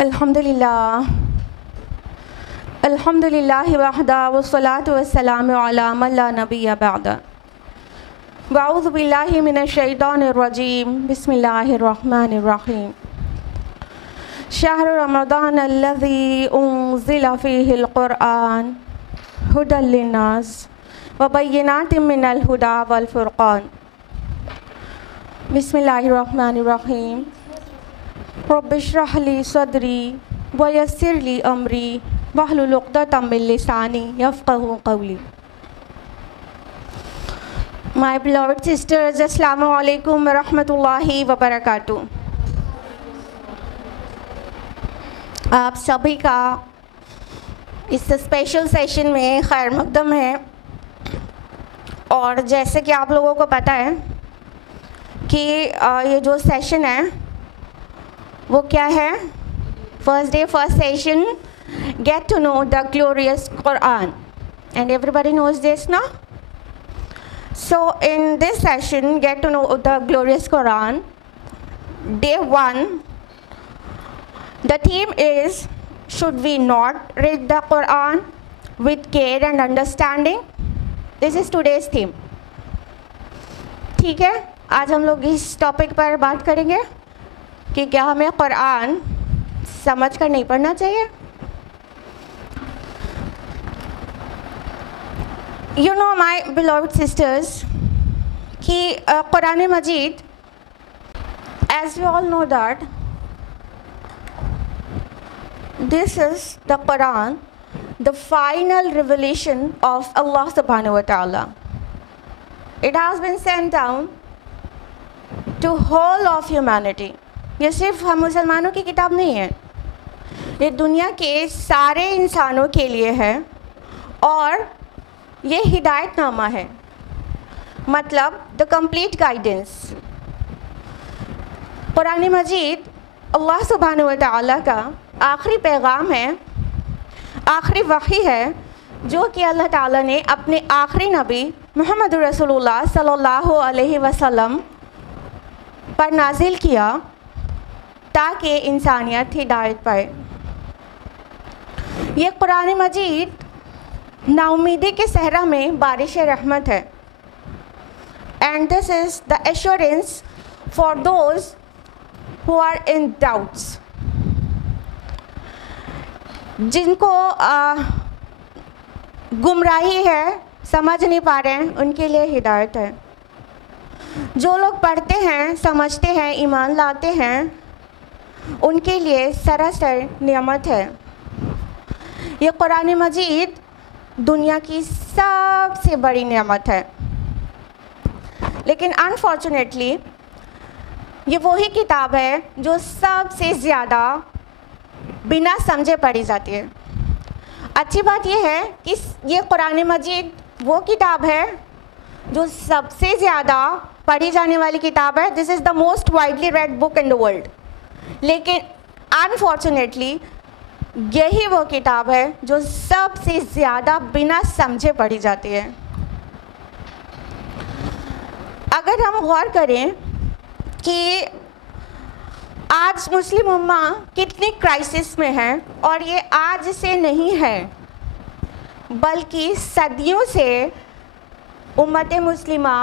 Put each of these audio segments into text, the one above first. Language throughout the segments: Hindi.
अल्हम्दुलिल्लाह अल्हम्दुलिल्लाहि वहदा वस्सलातु वस्सलामु अला मन ला नबिय्य बअदा वअऊज़ु बिल्लाहि मिनश शैतानिर रजीम बिस्मिल्लाहिर रहमानिर रहीम शहरु रमज़ान अल्लज़ी उन्ज़िला फ़ीहिल क़ुरआन हुदल लिन्नास व बय्यिनातिम मिनल हुदा वल फ़ुरक़ान बिस्मिल्लाहिर रहमानिर रहीम रब्बिश्रह ली सदरी व यस्सिर ली अमरी वहलुल उक़दतम मिन लिसानी यफ़क़हू क़ौली। My beloved sisters, अस्सलामु अलैकुम व रहमतुल्लाहि व बरकातुहू। आप सभी का इस स्पेशल सेशन में खैर मक़दम है। और जैसे कि आप लोगों को पता है कि ये जो सेशन है वो क्या है, first day first session, get to know the glorious Quran, and everybody knows this now. So in this session, get to know the glorious Quran, day 1, the theme is, should we not read the Quran with care and understanding? This is today's theme. ठीक है, आज हम लोग इस टॉपिक पर बात करेंगे कि क्या हमें कुरान समझ कर नहीं पढ़ना चाहिए। You know my beloved sisters कि कुरान मजीद, as we all know that this is the Quran, the final revelation of Allah subhanahu wa ta'ala. It has been sent down to whole of humanity. ये सिर्फ हम मुसलमानों की किताब नहीं है, ये दुनिया के सारे इंसानों के लिए है और ये हिदायतनामा है, मतलब द कंप्लीट गाइडेंस। कुरान मजीद अल्लाह सुब्हानहू व तआला का आखिरी पैगाम है, आखिरी वही है जो कि अल्लाह ताला ने अपने आखिरी नबी मोहम्मद रसूलुल्लाह सल्लल्लाहु अलैहि वसल्लम पर नाजिल किया ताकि इंसानियत हिदायत पाए। ये कुरान मजीद नाउमीदी के सहरा में बारिश रहमत है, and this is the assurance for those who are in doubts. जिनको गुमराही है, समझ नहीं पा रहे हैं, उनके लिए हिदायत है। जो लोग पढ़ते हैं, समझते हैं, ईमान लाते हैं, उनके लिए सरासर नेमत है। ये कुरान मजीद दुनिया की सबसे बड़ी नेमत है, लेकिन अनफॉर्चुनेटली ये वही किताब है जो सबसे ज़्यादा बिना समझे पढ़ी जाती है। अच्छी बात यह है कि ये कुरान मजीद वो किताब है जो सबसे ज़्यादा पढ़ी जाने वाली किताब है। This is the most widely red book in the world. लेकिन अनफॉर्चुनेटली यही वो किताब है जो सबसे ज़्यादा बिना समझे पढ़ी जाती है। अगर हम गौर करें कि आज मुस्लिम उम्मा कितनी क्राइसिस में है, और ये आज से नहीं है बल्कि सदियों से उम्मत मुस्लिमा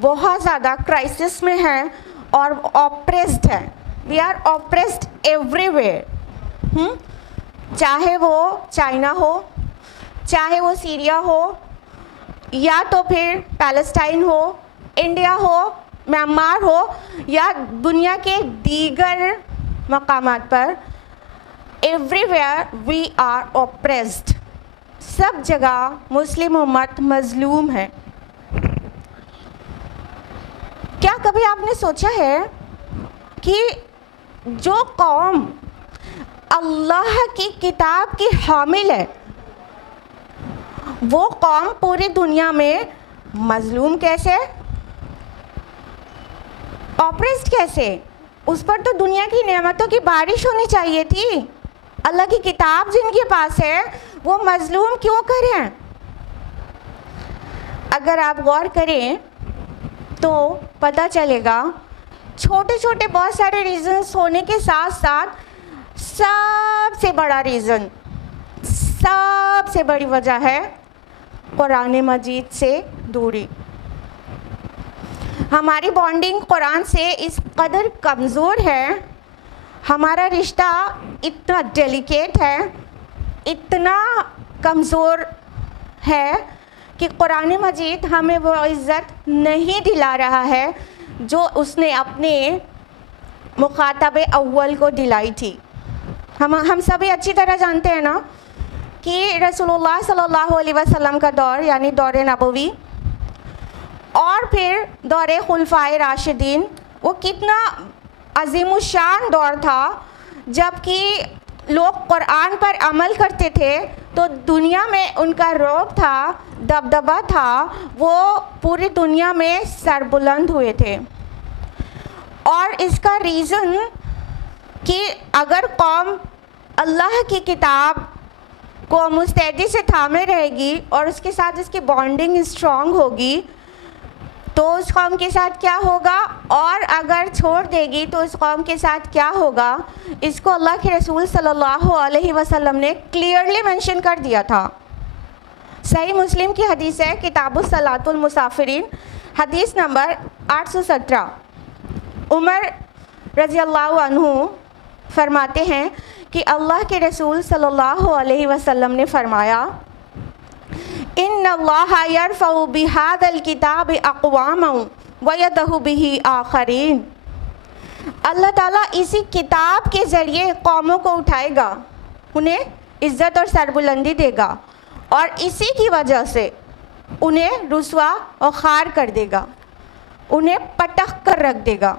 बहुत ज़्यादा क्राइसिस में है और ऑप्रेस्ड है। We are oppressed everywhere. चाहे वो चाइना हो, चाहे वो सीरिया हो, या तो फिर पैलेस्टाइन हो, इंडिया हो, म्यांमार हो, या दुनिया के दीगर मकामात पर, एवरीवेयर वी आर ऑप्रेस्ड। सब जगह मुस्लिम उम्मत मजलूम है। क्या कभी आपने सोचा है कि जो कौम अल्लाह की किताब की हामिल है, वो कौम पूरी दुनिया में मजलूम कैसे, ऑप्रेस्ड कैसे? उस पर तो दुनिया की नेमतों की बारिश होनी चाहिए थी। अल्लाह की किताब जिनके पास है वो मजलूम क्यों करें? अगर आप गौर करें तो पता चलेगा, छोटे छोटे बहुत सारे रीजंस होने के साथ साथ सबसे बड़ा रीज़न, सबसे बड़ी वजह है कुरान मजीद से दूरी। हमारी बॉन्डिंग कुरान से इस कदर कमज़ोर है, हमारा रिश्ता इतना डेलिकेट है, इतना कमज़ोर है कि कुरान मजीद हमें वो इज़्ज़त नहीं दिला रहा है जो उसने अपने मुखातब अव्वल को दिलाई थी। हम सभी अच्छी तरह जानते हैं ना कि रसूलुल्लाह सल्लल्लाहु अलैहि वसल्लम का दौर यानी दौर नबवी और फिर दौर खुलफाए राशिदीन वो कितना अज़ीमुशान दौर था, जबकि लोग कुरान पर अमल करते थे तो दुनिया में उनका रौब था, दबदबा था, वो पूरी दुनिया में सरबुलंद हुए थे। और इसका रीज़न कि अगर कौम अल्लाह की किताब को मुस्तैदी से थामे रहेगी और उसके साथ उसकी बॉन्डिंग स्ट्रॉन्ग होगी तो उस कौम के साथ क्या होगा, और अगर छोड़ देगी तो उस कौम के साथ क्या होगा, इसको अल्लाह के रसूल सल्लल्लाहु अलैहि वसल्लम ने क्लियरली मेंशन कर दिया था। सही मुस्लिम की हदीस है, किताबुस सलातुल मुसाफिरीन, हदीस नंबर 817। उमर रज़ी अल्लाहु अन्हु फरमाते हैं कि अल्लाह के रसूल सल्लल्लाहु अलैहि वसल्लम ने फरमाया, इन्नल्लाह यरफ़उ बिहादल किताब अक़वामन व यदहु बिही आखरीन। अल्लाह ताला इसी किताब के ज़रिए कौमों को उठाएगा, उन्हें इज़्ज़त और सरबुलंदी देगा और इसी की वजह से उन्हें रुसवा और खार कर देगा, उन्हें पटक कर रख देगा।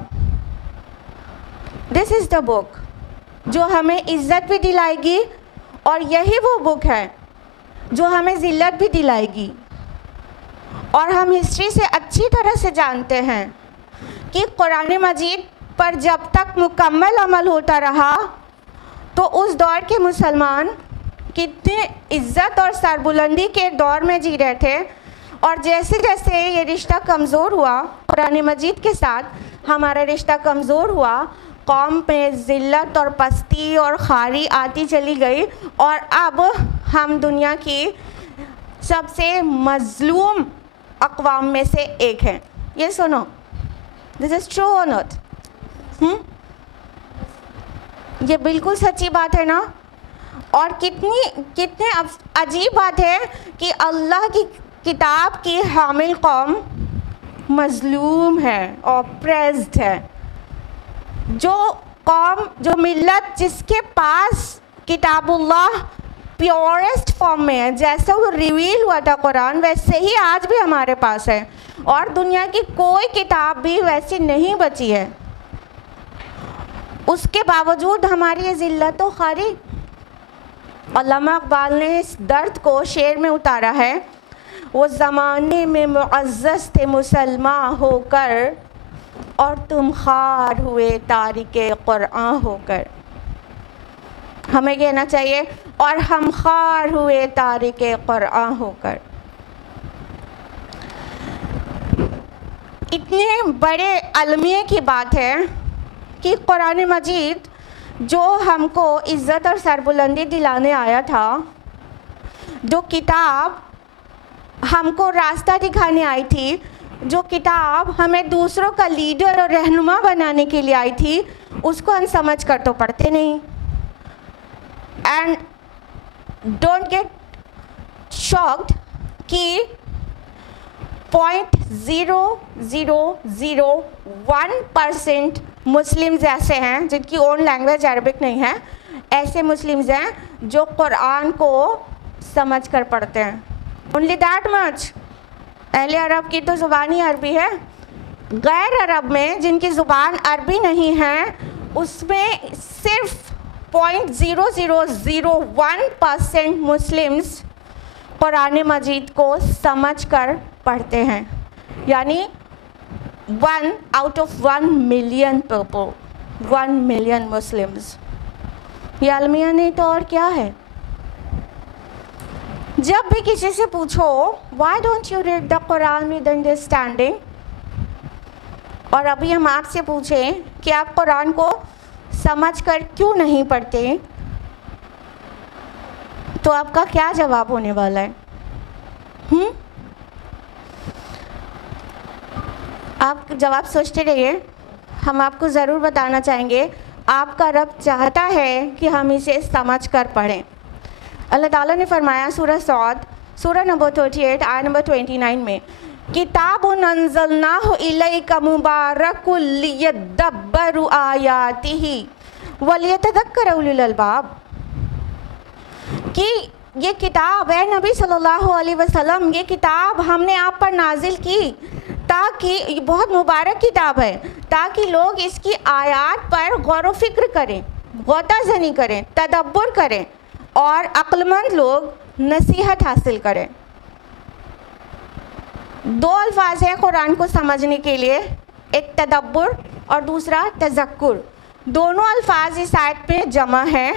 दिस इज़ द बुक जो हमें इज़्ज़त भी दिलाएगी और यही वो बुक है जो हमें ज़िल्लत भी दिलाएगी। और हम हिस्ट्री से अच्छी तरह से जानते हैं कि कुरान मजीद पर जब तक मुकम्मल अमल होता रहा तो उस दौर के मुसलमान कितने इज़्ज़त और सरबुलंदी के दौर में जी रहे थे, और जैसे जैसे ये रिश्ता कमज़ोर हुआ कुरान मजीद के साथ, हमारा रिश्ता कमज़ोर हुआ, कौम में ज़िल्लत और पस्ती और खारी आती चली गई और अब हम दुनिया की सबसे मज़लूम अक़वाम में से एक हैं। ये सुनो, दिस इज़ ट्रू और नॉट? ये बिल्कुल सच्ची बात है ना। और कितने अजीब बात है कि अल्लाह की किताब की हामिल कौम मज़लूम है, ऑप्रेस्ड है। जो कौम, जो मिल्लत जिसके पास किताबुल्लाह प्योरेस्ट फॉर्म में है, जैसे वो रिवील हुआ था कुरान, वैसे ही आज भी हमारे पास है और दुनिया की कोई किताब भी वैसी नहीं बची है। उसके बावजूद हमारी ये ज़िल्लत तो खारी। अल्लामा इक़बाल ने इस दर्द को शेर में उतारा है, वो ज़माने में मुअज़्ज़ज़ थे मुसलमान होकर और तुम खार हुए तारिके कुरान होकर। हमें कहना चाहिए और हम खार हुए तारिके कुरान होकर। इतने बड़े अलमिये की बात है कि कुरान मजीद जो हमको इज़्ज़त और सरबुलंदी दिलाने आया था, जो किताब हमको रास्ता दिखाने आई थी, जो किताब हमें दूसरों का लीडर और रहनुमा बनाने के लिए आई थी, उसको हम समझ कर तो पढ़ते नहीं। एंड डोंट गेट शॉक्ड कि 0.0001% मुस्लिम्स ऐसे हैं जिनकी ओन लैंग्वेज अरबिक नहीं है, ऐसे मुस्लिम्स हैं जो कुरान को समझ कर पढ़ते हैं। Only that much. अहले अरब की तो ज़ुबान ही अरबी है। गैर अरब में जिनकी ज़ुबान अरबी नहीं है, उसमें सिर्फ 0.0001% मुस्लिम्स कुरान मजीद को समझ कर पढ़ते हैं, यानी 1 out of 1 million people, 1 million Muslims. ये अलमिया नहीं तो और क्या है। जब भी किसी से पूछो why don't you read the Quran with understanding, और अभी हम आपसे पूछें कि आप कुरान को समझकर क्यों नहीं पढ़ते, तो आपका क्या जवाब होने वाला है? आप जवाब सोचते रहिए, हम आपको ज़रूर बताना चाहेंगे। आपका रब चाहता है कि हम इसे समझ कर पढ़ें। अल्लाह ताला ने फरमाया सूरह सौद सूरह नंबर 38 आयत नंबर 29 में, किताबुन अंज़लनाहु इलैका मुबारकुल लियद्दब्बरु आयातिही वलियतज़क्कर उलुल अलबाब, कि ये किताब है नबी सल्लल्लाहु अलैहि वसल्लम, ये किताब हमने आप पर नाजिल की ताकि, ये बहुत मुबारक किताब है, ताकि लोग इसकी आयात पर गौर व फिक्र करें, गौताज़नी करें, तदब्बुर करें और अक्लमंद लोग नसीहत हासिल करें। दो अल्फाज हैं कुरान को समझने के लिए, एक तदब्बुर और दूसरा तज़क्कुर। दोनों अल्फाज इस आयत में जमा है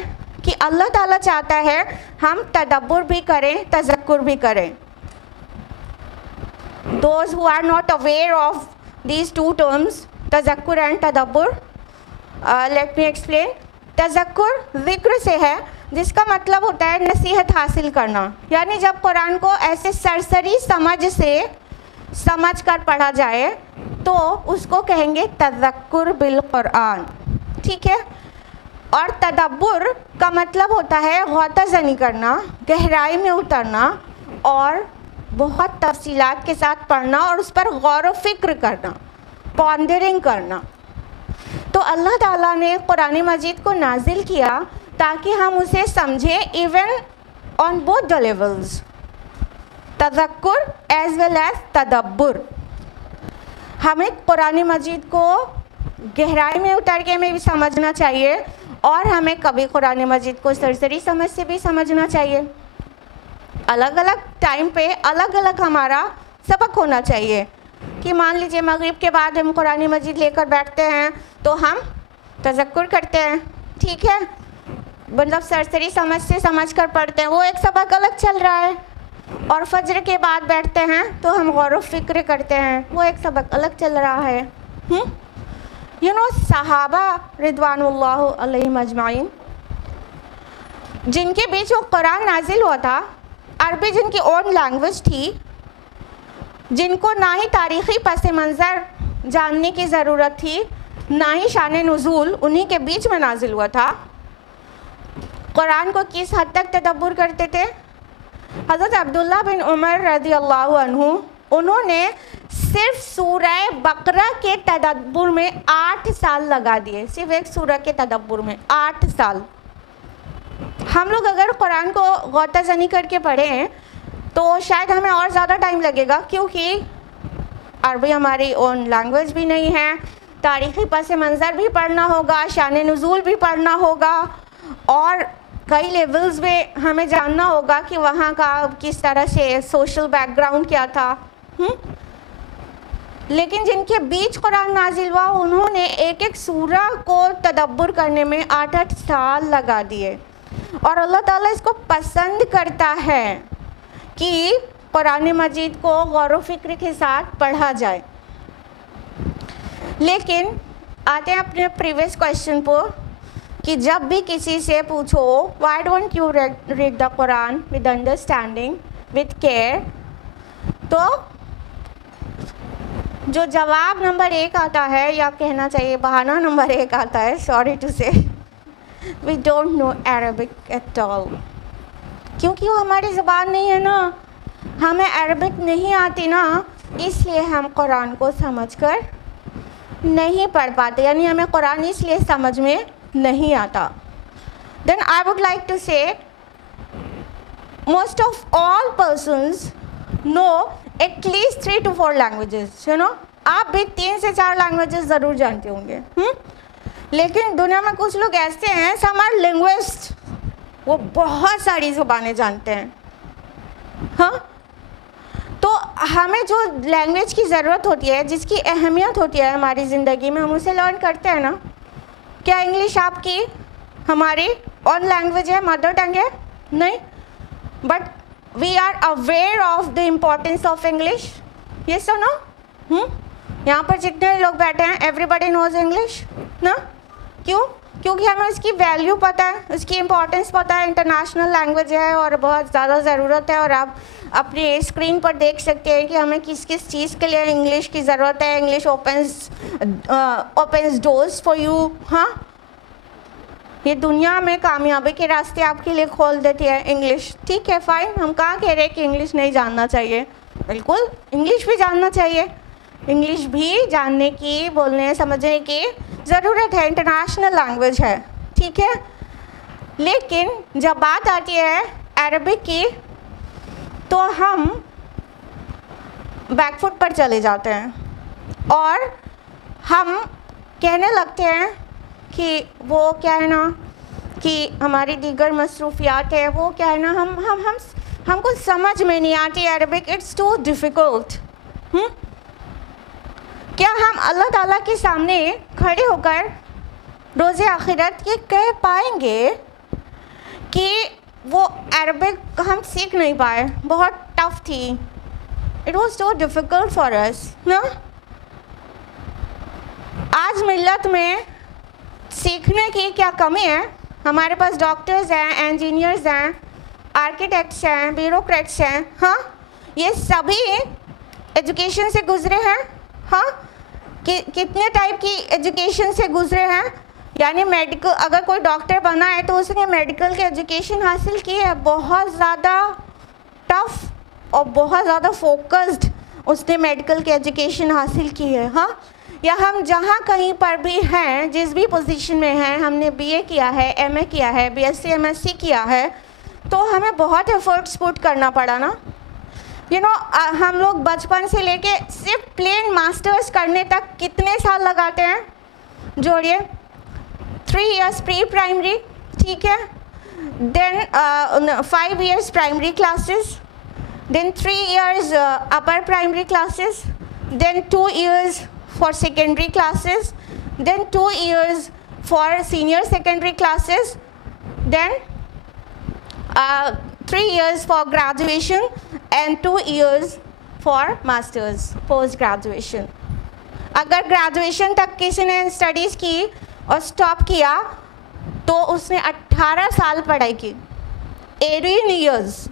कि अल्लाह ताला चाहता है हम तदब्बुर भी करें, तज़क्कुर भी करें। Those who are not aware of these two terms, तज़क्कुर and तदब्बुर, let me explain. तज़क्कुर ज़िक्र से है, जिसका मतलब होता है नसीहत हासिल करना, यानी जब कुरान को ऐसे सरसरी समझ से समझ कर पढ़ा जाए तो उसको कहेंगे तज़क्कुर बिल कुरान, ठीक है। और तदब्बुर का मतलब होता है गौताज़नी करना, गहराई में उतरना और बहुत तफसीलात के साथ पढ़ना और उस पर गौर व फिक्र करना, पॉन्डरिंग करना। तो अल्लाह ताला ने कुरान मजीद को नाजिल किया ताकि हम उसे समझें, even on both the levels, तज़क्कुर एज वेल एज तदब्बुर। हमें कुरान मजीद को गहराई में उतर के में भी समझना चाहिए और हमें कभी कुरान मजीद को सरसरी समझ से भी समझना चाहिए। अलग अलग टाइम पे अलग अलग हमारा सबक होना चाहिए कि मान लीजिए मगरिब के बाद हम कुरान मजीद लेकर बैठते हैं तो हम तज़क्कुर करते हैं, ठीक है, मतलब सरसरी समझ से समझ कर पढ़ते हैं, वो एक सबक अलग चल रहा है। और फज्र के बाद बैठते हैं तो हम गौर व फिक्र करते हैं, वो एक सबक अलग चल रहा है। यू नो सहाबा रिदवानुल्लाह अलैहिम अजमाइन, जिनके बीच वो कुरान नाजिल हुआ था, अरबी जिनकी ओन लैंग्वेज थी, जिनको ना ही तारीख़ी पस मंज़र जानने की ज़रूरत थी, ना ही शान नुज़ूल, उन्हीं के बीच में नाजिल हुआ था। कुरान को किस हद तक तदब्बुर करते थे? हज़रत अब्दुल्ला बिन उमर रज़ी अल्लाहु अन्हु, उन्होंने सिर्फ सूरह बकरा के तदब्बुर में 8 साल लगा दिए, सिर्फ एक सूरह के तदब्बुर में 8 साल। हम लोग अगर कुरान को गौताज़नी करके पढ़ें तो शायद हमें और ज़्यादा टाइम लगेगा, क्योंकि अरबी हमारी ओन लैंग्वेज भी नहीं है, तारीख़ी पस मंज़र भी पढ़ना होगा, शान नुज़ूल भी पढ़ना होगा और कई लेवल्स में हमें जानना होगा कि वहाँ का किस तरह से सोशल बैकग्राउंड क्या था। लेकिन जिनके बीच कुरान नाजिल हुआ, उन्होंने एक एक सूरा को तदब्बुर करने में 8-8 साल लगा दिए। और अल्लाह ताला इसको पसंद करता है कि कुरान मजीद को गौर व फिक्र के साथ पढ़ा जाए। लेकिन आते हैं अपने प्रीवियस क्वेश्चन पर कि जब भी किसी से पूछो why don't you read the Quran with understanding with care, तो जो जवाब नंबर 1 आता है, या कहना चाहिए बहाना नंबर 1 आता है, sorry to say, we don't know Arabic at all, क्योंकि वो हमारी ज़बान नहीं है ना, हमें अरबिक नहीं आती ना, इसलिए हम कुरान को समझकर नहीं पढ़ पाते, यानी हमें कुरान इसलिए समझ में नहीं आता। Then I would like to say most of all persons know at least 3 to 4 languages, you know, आप भी 3 से 4 लैंग्वेजेस ज़रूर जानते होंगे। लेकिन दुनिया में कुछ लोग ऐसे हैं, सम आर लिंग्विस्ट, वो बहुत सारी ज़ुबानें जानते हैं। हाँ, तो हमें जो लैंग्वेज की ज़रूरत होती है, जिसकी अहमियत होती है हमारी ज़िंदगी में, हम उसे लर्न करते हैं ना। क्या इंग्लिश आपकी हमारी ऑन लैंग्वेज है, मदर टंग है? नहीं, but we are aware of the importance of English, yes और नो? यहाँ पर जितने लोग बैठे हैं, एवरीबडी नोज इंग्लिश ना? क्यों? क्योंकि हमें उसकी वैल्यू पता है, उसकी इम्पोर्टेंस पता है, इंटरनेशनल लैंग्वेज है और बहुत ज़्यादा ज़रूरत है। और आप अपनी स्क्रीन पर देख सकते हैं कि हमें किस किस चीज़ के लिए इंग्लिश की ज़रूरत है। English opens doors for you. हाँ, ये दुनिया में कामयाबी के रास्ते आपके लिए खोल देती है इंग्लिश। ठीक है, फाइन, हम कहाँ कह रहे हैं कि इंग्लिश नहीं जानना चाहिए, बिल्कुल इंग्लिश भी जानना चाहिए। इंग्लिश भी जानने की, बोलने समझने की ज़रूरत है, इंटरनेशनल लैंग्वेज है। ठीक है, लेकिन जब बात आती है अरबिक की तो हम बैकफुट पर चले जाते हैं और हम कहने लगते हैं कि वो क्या है ना, कि हमारी दीगर मसरूफियात है, वो क्या है ना, हमको समझ में नहीं आती अरबिक, इट्स टू डिफ़िकल्ट। क्या हम अल्लाह ताला के सामने खड़े होकर रोज़े आखिरत ये कह पाएंगे कि वो अरबिक हम सीख नहीं पाए, बहुत टफ थी, it was so difficult for us ना। आज मिल्लत में सीखने की क्या कमी है? हमारे पास डॉक्टर्स हैं, इंजीनियर्स हैं, आर्किटेक्ट्स हैं, ब्यूरोक्रेट्स हैं। हाँ, ये सभी एजुकेशन से गुजरे हैं। हाँ, कितने टाइप की एजुकेशन से गुजरे हैं? यानी मेडिकल, अगर कोई डॉक्टर बना है तो उसने मेडिकल की एजुकेशन हासिल की है, बहुत ज़्यादा टफ और बहुत ज़्यादा फोकस्ड उसने मेडिकल की एजुकेशन हासिल की है। हाँ, या हम जहाँ कहीं पर भी हैं, जिस भी पोजीशन में हैं, हमने बीए किया है, एमए किया है, बीएससी एमएससी किया है, तो हमें बहुत एफर्ट्स पुट करना पड़ा ना। हम लोग बचपन से लेके सिर्फ प्लेन मास्टर्स करने तक कितने साल लगाते हैं? जोड़िए, 3 years प्री प्राइमरी, ठीक है, then 5 years primary classes, then 3 years upper primary classes, then 2 years for secondary classes, then 2 years for senior secondary classes, then 3 years for graduation and 2 years for masters post graduation. अगर ग्रेजुएशन तक किसी ने स्टडीज़ की और स्टॉप किया तो उसने 18 साल पढ़ाई की, 18 years।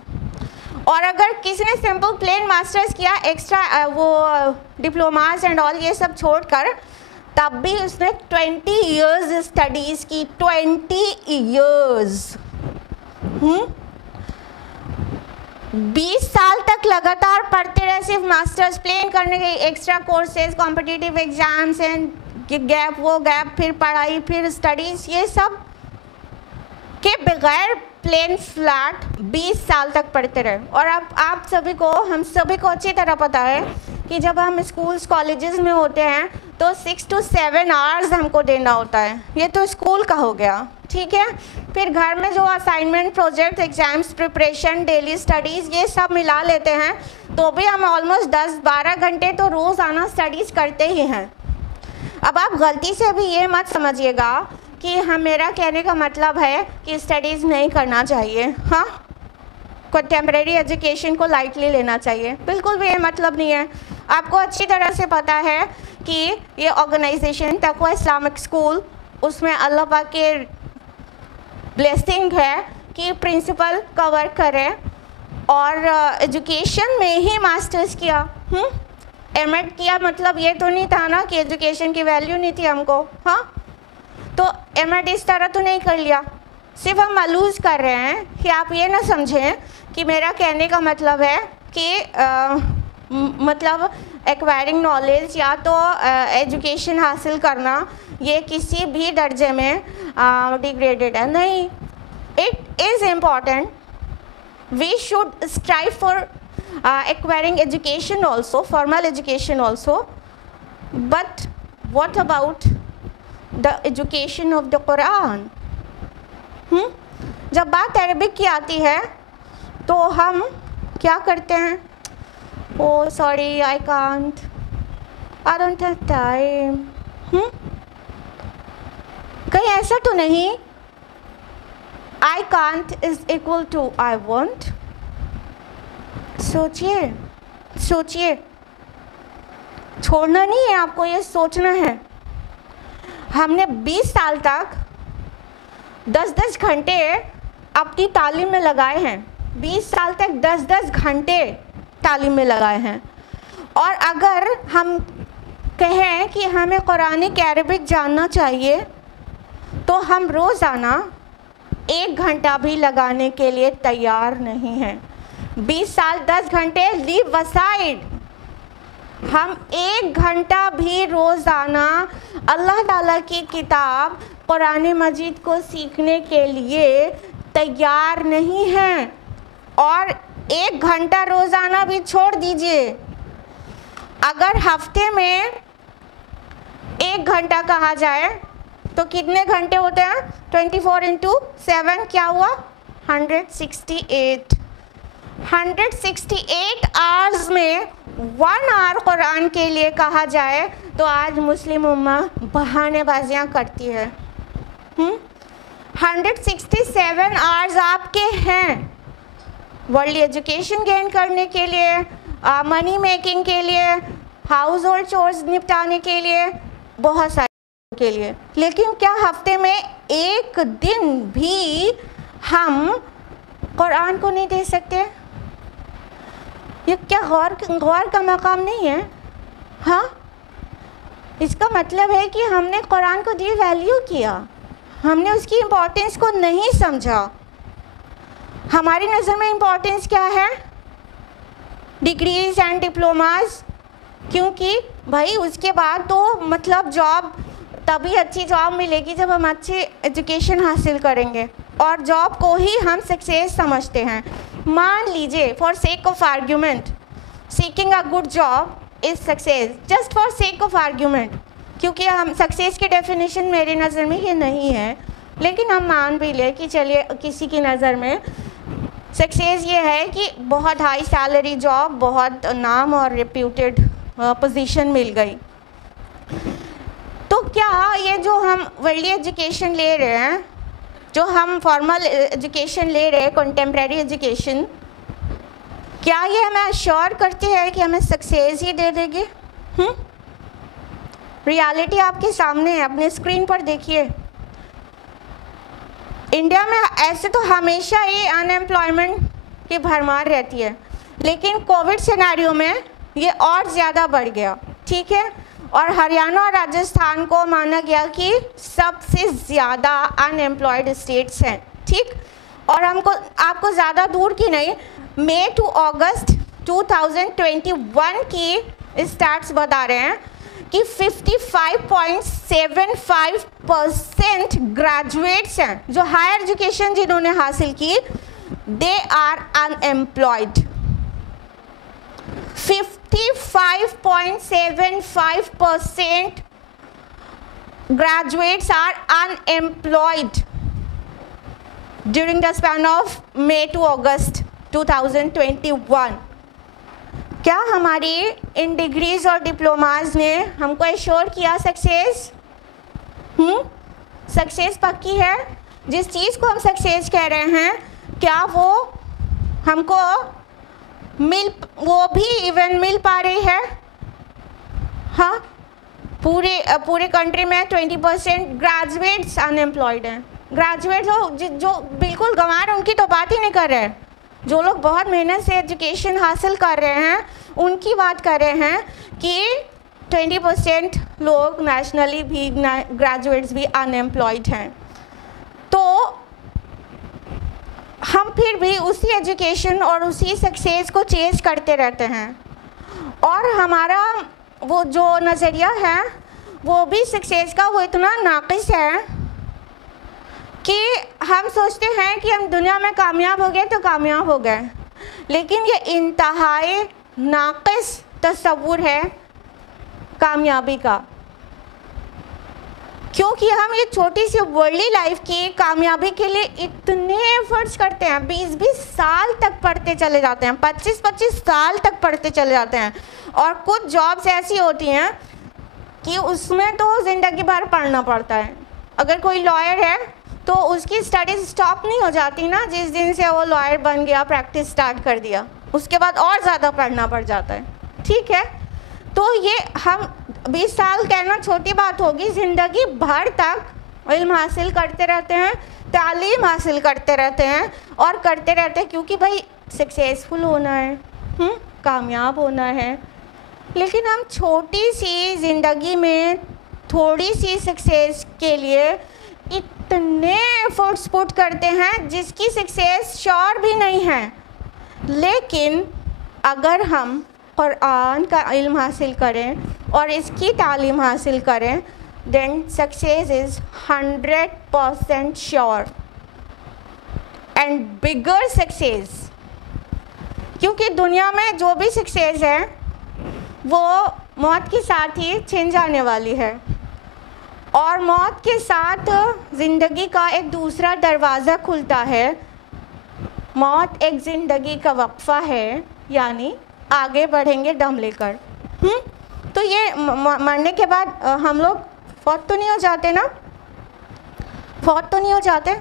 और अगर किसी ने सिंपल प्लेन मास्टर्स किया, एक्स्ट्रा वो डिप्लोमास एंड ऑल ये सब छोड़कर, तब भी उसने 20 years स्टडीज़ की, 20 years। 20 साल तक लगातार पढ़ते रहे, सिर्फ मास्टर्स प्लेन करने के, extra courses, competitive exams and gap, वो गैप, फिर पढ़ाई, फिर स्टडीज़, ये सब के बगैर प्लेन फ्लैट 20 साल तक पढ़ते रहे। और अब आप सभी को, हम सभी को अच्छी तरह पता है कि जब हम स्कूल्स कॉलेजेस में होते हैं तो 6 to 7 hours हमको देना होता है, ये तो स्कूल का हो गया। ठीक है, फिर घर में जो assignment, project, exams preparation, daily studies, ये सब मिला लेते हैं तो भी हम ऑलमोस्ट 10-12 घंटे तो रोज़ाना स्टडीज़ करते ही हैं। अब आप गलती से भी ये मत समझिएगा कि हम, मेरा कहने का मतलब है कि स्टडीज़ नहीं करना चाहिए, हाँ, कंटेम्प्रेरी एजुकेशन को लाइटली लेना चाहिए, बिल्कुल भी ये मतलब नहीं है। आपको अच्छी तरह से पता है कि ये ऑर्गेनाइजेशन तकवा इस्लामिक स्कूल, उसमें अल्लाह पाक के ब्लेसिंग है कि प्रिंसिपल कवर करे और एजुकेशन में ही मास्टर्स किया, एमएड किया, मतलब ये तो नहीं था ना कि एजुकेशन की वैल्यू नहीं थी हमको। हाँ, तो एमएड इस तरह तो नहीं कर लिया, सिर्फ हम मालूज कर रहे हैं कि आप ये ना समझें कि मेरा कहने का मतलब है कि मतलब एक्वायरिंग नॉलेज या तो एजुकेशन हासिल करना ये किसी भी दर्जे में डिग्रेडेड है, नहीं। It is important, we should strive for acquiring education also, formal education also, but what about the education of the Quran? जब बात अरबिक की आती है तो हम क्या करते हैं? Oh, sorry, I can't. I don't have time. कहीं ऐसा तो नहीं I can't is equal to I want? सोचिए, सोचिए, छोड़ना नहीं है आपको, ये सोचना है। हमने 20 साल तक 10-10 घंटे अपनी तालीम में लगाए हैं, 20 साल तक 10-10 घंटे तालीम में लगाए हैं। और अगर हम कहें कि हमें कुरानिक अरबिक जानना चाहिए तो हम रोज़ाना 1 घंटा भी लगाने के लिए तैयार नहीं हैं। 20 साल 10 घंटे लीव असाइड, हम 1 घंटा भी रोज़ाना अल्लाह ताला की किताब कुरान मजीद को सीखने के लिए तैयार नहीं हैं। और 1 घंटा रोज़ाना भी छोड़ दीजिए, अगर हफ्ते में 1 घंटा कहा जाए तो कितने घंटे होते हैं? 24 × 7 क्या हुआ? 168। 168 आवर्स में 1 आवर कुरान के लिए कहा जाए तो आज मुस्लिम उम्मा बहानेबाजियाँ करती है। 167 आवर्स आपके हैं वर्ल्ड एजुकेशन गेन करने के लिए, मनी मेकिंग के लिए, हाउस होल्ड चोर्स निपटाने के लिए, बहुत सारे के लिए। लेकिन क्या हफ्ते में 1 दिन भी हम कुरान को नहीं दे सकते? ये क्या गौर का मकाम नहीं है? हाँ, इसका मतलब है कि हमने कुरान को दी वैल्यू किया, हमने उसकी इम्पोर्टेंस को नहीं समझा। हमारी नज़र में इम्पोर्टेंस क्या है? डिग्रीज एंड डिप्लोमास, क्योंकि भाई उसके बाद तो मतलब जॉब तभी अच्छी जॉब मिलेगी जब हम अच्छी एजुकेशन हासिल करेंगे, और जॉब को ही हम सक्सेस समझते हैं। मान लीजिए for sake of argument seeking a good job is success, just for sake of argument, क्योंकि हम सक्सेस की डेफिनेशन मेरी नज़र में ये नहीं है, लेकिन हम मान भी ले कि चलिए किसी की नज़र में सक्सेस ये है कि बहुत हाई सैलरी जॉब, बहुत नाम और रेप्यूटेड पोजीशन मिल गई। तो क्या ये जो हम वर्ल्ड एजुकेशन ले रहे हैं, जो हम फॉर्मल एजुकेशन ले रहे हैं, कंटेम्प्रेरी एजुकेशन, क्या ये हमें अश्योर करती है कि हमें सक्सेस ही दे देगी? रियलिटी आपके सामने है, अपने स्क्रीन पर देखिए। इंडिया में ऐसे तो हमेशा ही अनएम्प्लॉयमेंट की भरमार रहती है, लेकिन कोविड सिनेरियो में ये और ज़्यादा बढ़ गया, ठीक है। और हरियाणा और राजस्थान को माना गया कि सबसे ज़्यादा अनएम्प्लॉयड स्टेट्स हैं, ठीक। और आपको ज़्यादा दूर की नहीं, मई टू अगस्त 2021 की स्टैट्स बता रहे हैं कि 55.75% ग्रेजुएट्स हैं जो हायर एजुकेशन जिन्होंने हासिल की, they are unemployed. 55.75% graduates are unemployed during the span of May to August 2021. क्या हमारी इन डिग्रीज और डिप्लोमाज ने हमको एश्योर किया सक्सेस? सक्सेस पक्की है? जिस चीज़ को हम सक्सेस कह रहे हैं, क्या वो हमको वो भी इवन मिल पा रही है? हाँ, पूरे कंट्री में 20% ग्रेजुएट्स अनएम्प्लॉयड हैं। ग्रेजुएट्स जो बिल्कुल गंवा रहे, उनकी तो बात ही नहीं कर रहे हैं। जो लोग बहुत मेहनत से एजुकेशन हासिल कर रहे हैं, उनकी बात कर रहे हैं कि 20% लोग नेशनली भी ग्रेजुएट्स भी अनएम्प्लॉयड हैं। तो हम फिर भी उसी एजुकेशन और उसी सक्सेस को चेज़ करते रहते हैं, और हमारा वो जो नज़रिया है वो भी सक्सेस का वो इतना नाक़िस है कि हम सोचते हैं कि हम दुनिया में कामयाब हो गए तो कामयाब हो गए, लेकिन ये इंतहाई नाक़िस तस्वुर है कामयाबी का, क्योंकि हम ये छोटी सी वर्ल्डली लाइफ की कामयाबी के लिए इतने एफर्ट्स करते हैं, 20-20 साल तक पढ़ते चले जाते हैं, 25-25 साल तक पढ़ते चले जाते हैं। और कुछ जॉब्स ऐसी होती हैं कि उसमें तो ज़िंदगी भर पढ़ना पड़ता है। अगर कोई लॉयर है तो उसकी स्टडीज़ स्टॉप नहीं हो जाती ना, जिस दिन से वो लॉयर बन गया, प्रैक्टिस स्टार्ट कर दिया, उसके बाद और ज़्यादा पढ़ना पड़ जाता है, ठीक है। तो ये हम 20 साल कहना छोटी बात होगी, ज़िंदगी भर तक इल्म हासिल करते रहते हैं, तालीम हासिल करते रहते हैं और करते रहते हैं, क्योंकि भाई सक्सेसफुल होना है, कामयाब होना है। लेकिन हम छोटी सी ज़िंदगी में थोड़ी सी सक्सेस के लिए इतने एफर्ट्स पुट करते हैं जिसकी सक्सेस श्योर भी नहीं है। लेकिन अगर हम कुरान का इल्म हासिल करें और इसकी तालीम हासिल करें, then success is 100% sure and bigger success. क्योंकि दुनिया में जो भी सक्सेस है वो मौत के साथ ही छिन जाने वाली है, और मौत के साथ ज़िंदगी का एक दूसरा दरवाज़ा खुलता है। मौत एक ज़िंदगी का वक्फ़ा है, यानी आगे बढ़ेंगे दम लेकर। तो ये मरने के बाद हम लोग फौत तो नहीं हो जाते ना, फौत तो नहीं हो जाते,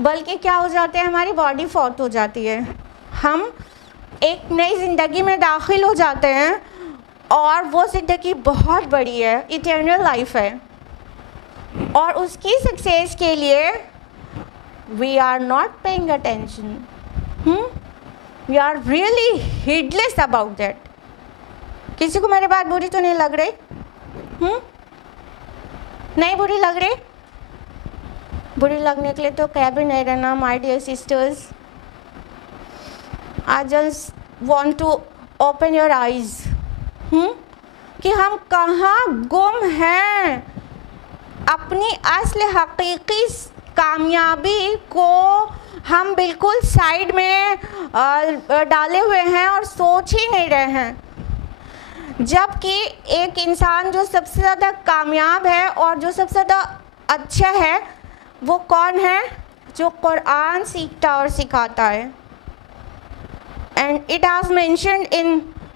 बल्कि क्या हो जाते हैं, हमारी बॉडी फौत हो जाती है। हम एक नई ज़िंदगी में दाखिल हो जाते हैं और वो ज़िंदगी बहुत बड़ी है, इटर्नल लाइफ है, और उसकी सक्सेस के लिए we are not paying attention, we are really heedless about that. किसी को मेरी बात बुरी तो नहीं लग रही? नहीं बुरी लग रही? बुरी लगने के लिए तो कह भी नहीं रहना my dear sisters. I just want to open your eyes कि हम कहाँ गुम हैं। अपनी असल हकीकी कामयाबी को हम बिल्कुल साइड में डाले हुए हैं और सोच ही नहीं रहे हैं। जबकि एक इंसान जो सबसे ज़्यादा कामयाब है और जो सबसे ज़्यादा अच्छा है वो कौन है? जो कुरान सीखता और सिखाता है। And it has mentioned in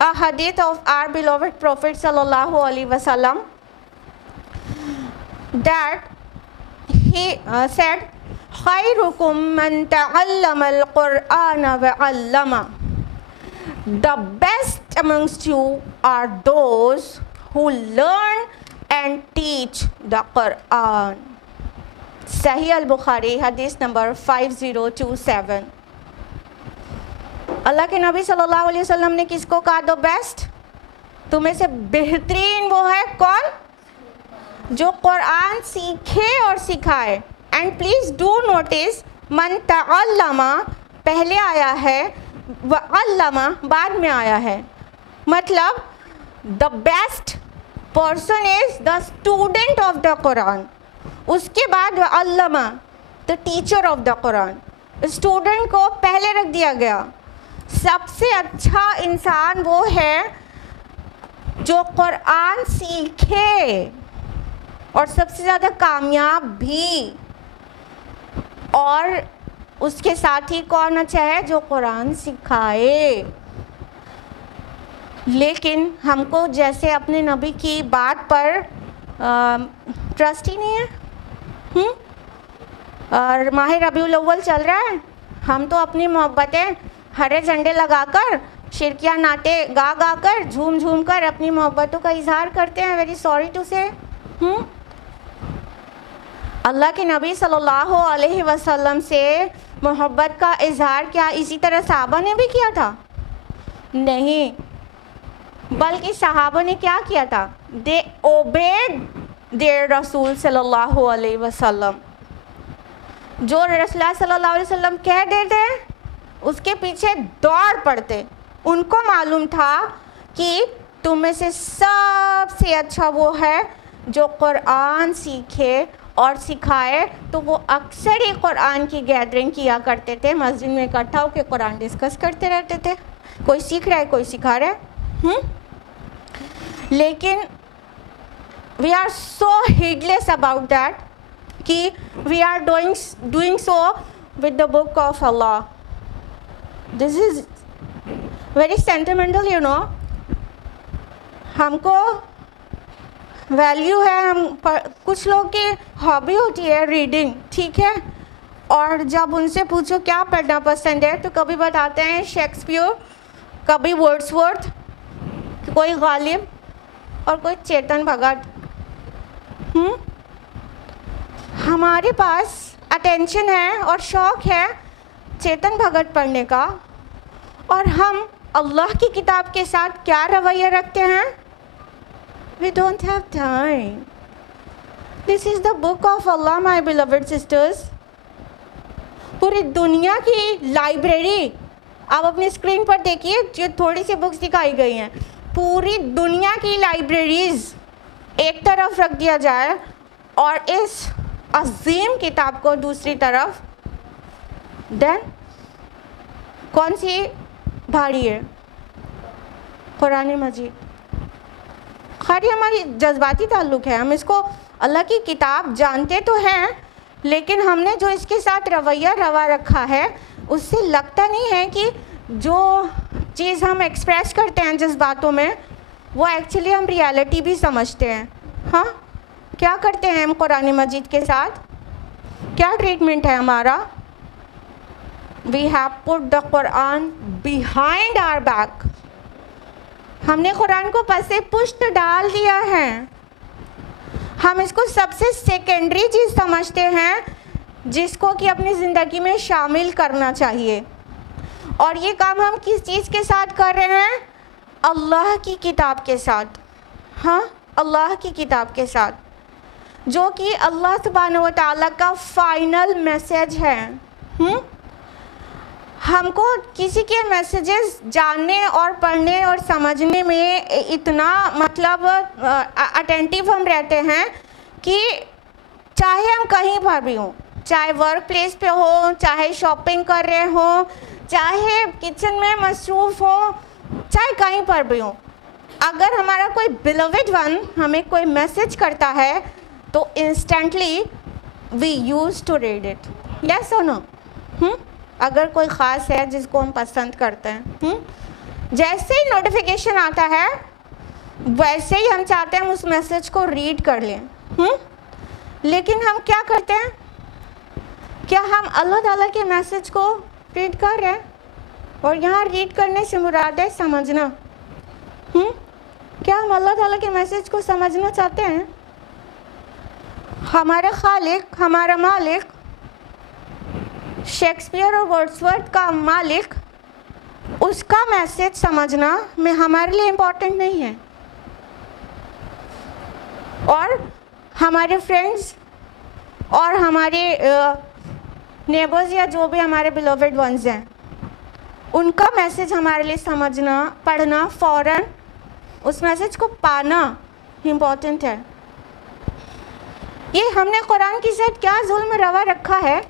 a hadith of our beloved Prophet sallallahu alaihi wasallam that he said, "Khairukum man ta'allama al-Qur'ana wa 'allama." The best amongst you are those who learn and teach the Quran. Sahih al-Bukhari, hadith number 5027. अल्लाह के नबी सल्लल्लाहु अलैहि वसल्लम ने किसको कहा दो बेस्ट? तुम्हें से बेहतरीन वो है कौन? जो कुरान सीखे और सिखाए। एंड प्लीज़ डू नोटिस मन तअल्लमा पहले आया है, व अल्लमा बाद में आया है। मतलब the best person is the student of the Quran. उसके बाद व अल्लमा the teacher of the Quran. Student को पहले रख दिया गया। सबसे अच्छा इंसान वो है जो कुरान सीखे, और सबसे ज़्यादा कामयाब भी। और उसके साथ ही कौन अच्छा है? जो कुरान सिखाए। लेकिन हमको जैसे अपने नबी की बात पर ट्रस्ट ही नहीं है। और माह रबीउल अव्वल चल रहा है, हम तो अपनी मोहब्बतें हरे झंडे लगाकर, शिरकिया नाते गा गा कर, झूम झूम कर अपनी मोहब्बतों का इजहार करते हैं। वेरी सॉरी टू से। अल्लाह के नबी सल्लल्लाहु अलैहि वसल्लम से मोहब्बत का इजहार क्या इसी तरह सहाबा ने भी किया था? नहीं, बल्कि सहाबा ने क्या किया था? दे ओबेड देयर रसूल सल्लल्लाहु अलैहि वसल्लम। जो रसूलुल्लाह सल्लल्लाहु अलैहि वसल्लम कह देते उसके पीछे दौड़ पड़ते। उनको मालूम था कि तुम में से सबसे अच्छा वो है जो कुरान सीखे और सिखाए। तो वो अक्सर ही कुरान की गैदरिंग किया करते थे, मस्जिद में इकट्ठा होकर कुरान डिस्कस करते रहते थे। कोई सीख रहा है, कोई सिखा रहा है। लेकिन we are so heedless about that कि we are doing so with the book of Allah. This is very sentimental, you know. हमको वैल्यू है, हम कुछ लोग की हॉबी होती है रीडिंग, ठीक है, और जब उनसे पूछो क्या पढ़ना पसंद है तो कभी बताते हैं शेक्सपियर, कभी वर्ड्सवर्थ, कोई गालिब और कोई चेतन भगत। हमारे पास अटेंशन है और शौक़ है चेतन भगत पढ़ने का, और हम अल्लाह की किताब के साथ क्या रवैया रखते हैं? We don't have time. This is the book of Allah, my beloved sisters. पूरी दुनिया की लाइब्रेरी आप अपनी स्क्रीन पर देखिए, जो थोड़ी सी बुक्स दिखाई गई हैं, पूरी दुनिया की लाइब्रेरीज एक तरफ रख दिया जाए और इस अजीम किताब को दूसरी तरफ, देन कौन सी भारी है? कुरान मजीद। खैर ये हमारी जज्बाती ताल्लुक़ है, हम इसको अल्लाह की किताब जानते तो हैं, लेकिन हमने जो इसके साथ रवैया रवा रखा है उससे लगता नहीं है कि जो चीज़ हम एक्सप्रेस करते हैं जज्बातों में वो एक्चुअली हम रियलिटी भी समझते हैं। हाँ, क्या करते हैं हम कुरान मजीद के साथ? क्या ट्रीटमेंट है हमारा? We have put the Quran behind our back. हमने कुरान को पसे पुष्ट डाल दिया है। हम इसको सबसे सेकेंडरी चीज़ समझते हैं जिसको कि अपनी ज़िंदगी में शामिल करना चाहिए, और ये काम हम किस चीज़ के साथ कर रहे हैं? अल्लाह की किताब के साथ। हाँ, अल्लाह की किताब के साथ, जो कि अल्लाह सुब्हानहू व तआला का फाइनल मैसेज है। हमको किसी के मैसेजेस जानने और पढ़ने और समझने में इतना मतलब अटेंटिव हम रहते हैं कि चाहे हम कहीं पर भी हों, चाहे वर्क प्लेस पे हो, चाहे शॉपिंग कर रहे हो, चाहे किचन में मसरूफ़ हो, चाहे कहीं पर भी हो, अगर हमारा कोई बिलोवेड वन हमें कोई मैसेज करता है तो instantly we use to read it. Yes और नो? अगर कोई ख़ास है जिसको हम पसंद करते हैं, जैसे ही नोटिफिकेशन आता है वैसे ही हम चाहते हैं हम उस मैसेज को रीड कर लें। लेकिन हम क्या करते हैं? क्या हम अल्लाह ताला के मैसेज को रीड कर रहे हैं? और यहाँ रीड करने से मुराद है समझना। क्या हम अल्लाह ताला के मैसेज को समझना चाहते हैं? हमारा खालिक, हमारा मालिक, शेक्सपियर और वर्ड्सवर्थ का मालिक, उसका मैसेज समझना में हमारे लिए इम्पोर्टेंट नहीं है, और हमारे फ्रेंड्स और हमारे नेबर्स या जो भी हमारे बिलोवेड वंस हैं उनका मैसेज हमारे लिए समझना, पढ़ना, फ़ौरन उस मैसेज को पाना इम्पोर्टेंट है। ये हमने कुरान के साथ क्या जुल्म रवा रखा है?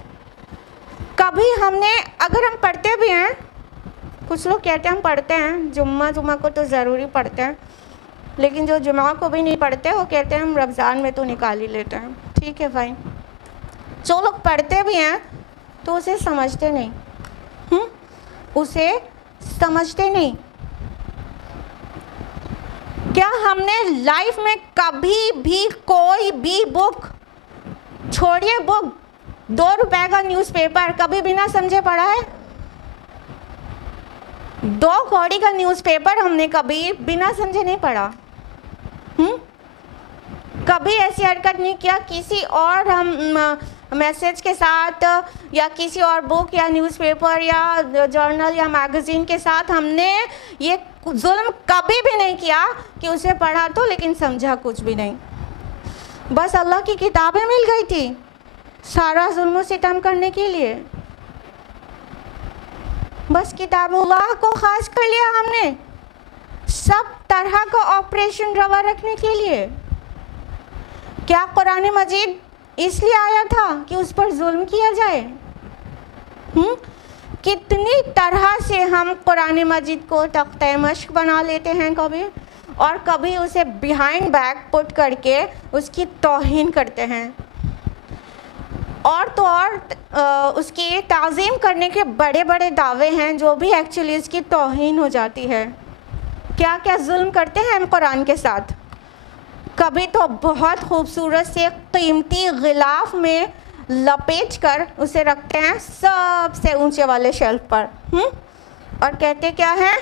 कभी हमने, अगर हम पढ़ते भी हैं, कुछ लोग कहते हैं हम पढ़ते हैं, जुम्मा को तो ज़रूरी पढ़ते हैं, लेकिन जो जुम्मा को भी नहीं पढ़ते वो कहते हैं हम रमज़ान में तो निकाल ही लेते हैं। ठीक है भाई, जो लोग पढ़ते भी हैं तो उसे समझते नहीं, उसे समझते नहीं। क्या हमने लाइफ में कभी भी कोई भी बुक, छोड़िए बुक, 2 रुपए का न्यूज़पेपर कभी बिना समझे पढ़ा है? 2 कौड़ी का न्यूज़पेपर हमने कभी बिना समझे नहीं पढ़ा। कभी ऐसी हरकत नहीं किया किसी और हम मैसेज के साथ या किसी और बुक या न्यूज़पेपर या जर्नल या मैगज़ीन के साथ हमने ये जुल्म कभी भी नहीं किया कि उसे पढ़ा तो लेकिन समझा कुछ भी नहीं। बस अल्लाह की किताबें मिल गई थी सारा जुल्म सितम करने के लिए, बस किताबुल्लाह को ख़ास कर लिया हमने सब तरह का ऑपरेशन रवा रखने के लिए। क्या कुरान मजीद इसलिए आया था कि उस पर जुल्म किया जाए? कितनी तरह से हम कुरान मजीद को तख्ते मश्क बना लेते हैं कभी, और कभी उसे बिहाइंड बैक पुट करके उसकी तौहीन करते हैं, और तो और उसकी ताज़ीम करने के बड़े बड़े दावे हैं जो भी एक्चुअली उसकी तौहीन हो जाती है। क्या क्या जुल्म करते हैं हम कुरान के साथ। कभी तो बहुत खूबसूरत से कीमती गिलाफ में लपेट कर उसे रखते हैं सबसे ऊंचे वाले शेल्फ पर, और कहते क्या है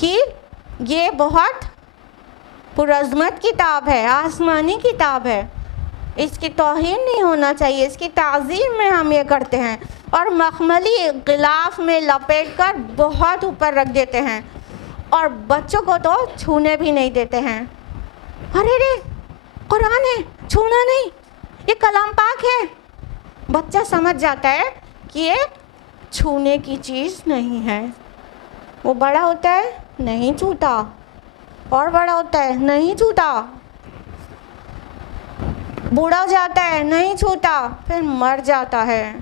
कि ये बहुत पुरअज़मत किताब है, आसमानी किताब है, इसकी तौहीन नहीं होना चाहिए, इसकी ताज़ीम में हम ये करते हैं और मखमली गिलाफ में लपेट कर बहुत ऊपर रख देते हैं और बच्चों को तो छूने भी नहीं देते हैं। अरे रे कुरान है, छूना नहीं, ये कलाम पाक है। बच्चा समझ जाता है कि ये छूने की चीज़ नहीं है। वो बड़ा होता है नहीं छूता, और बड़ा होता है नहीं छूता, बूढ़ा हो जाता है नहीं छूता, फिर मर जाता है,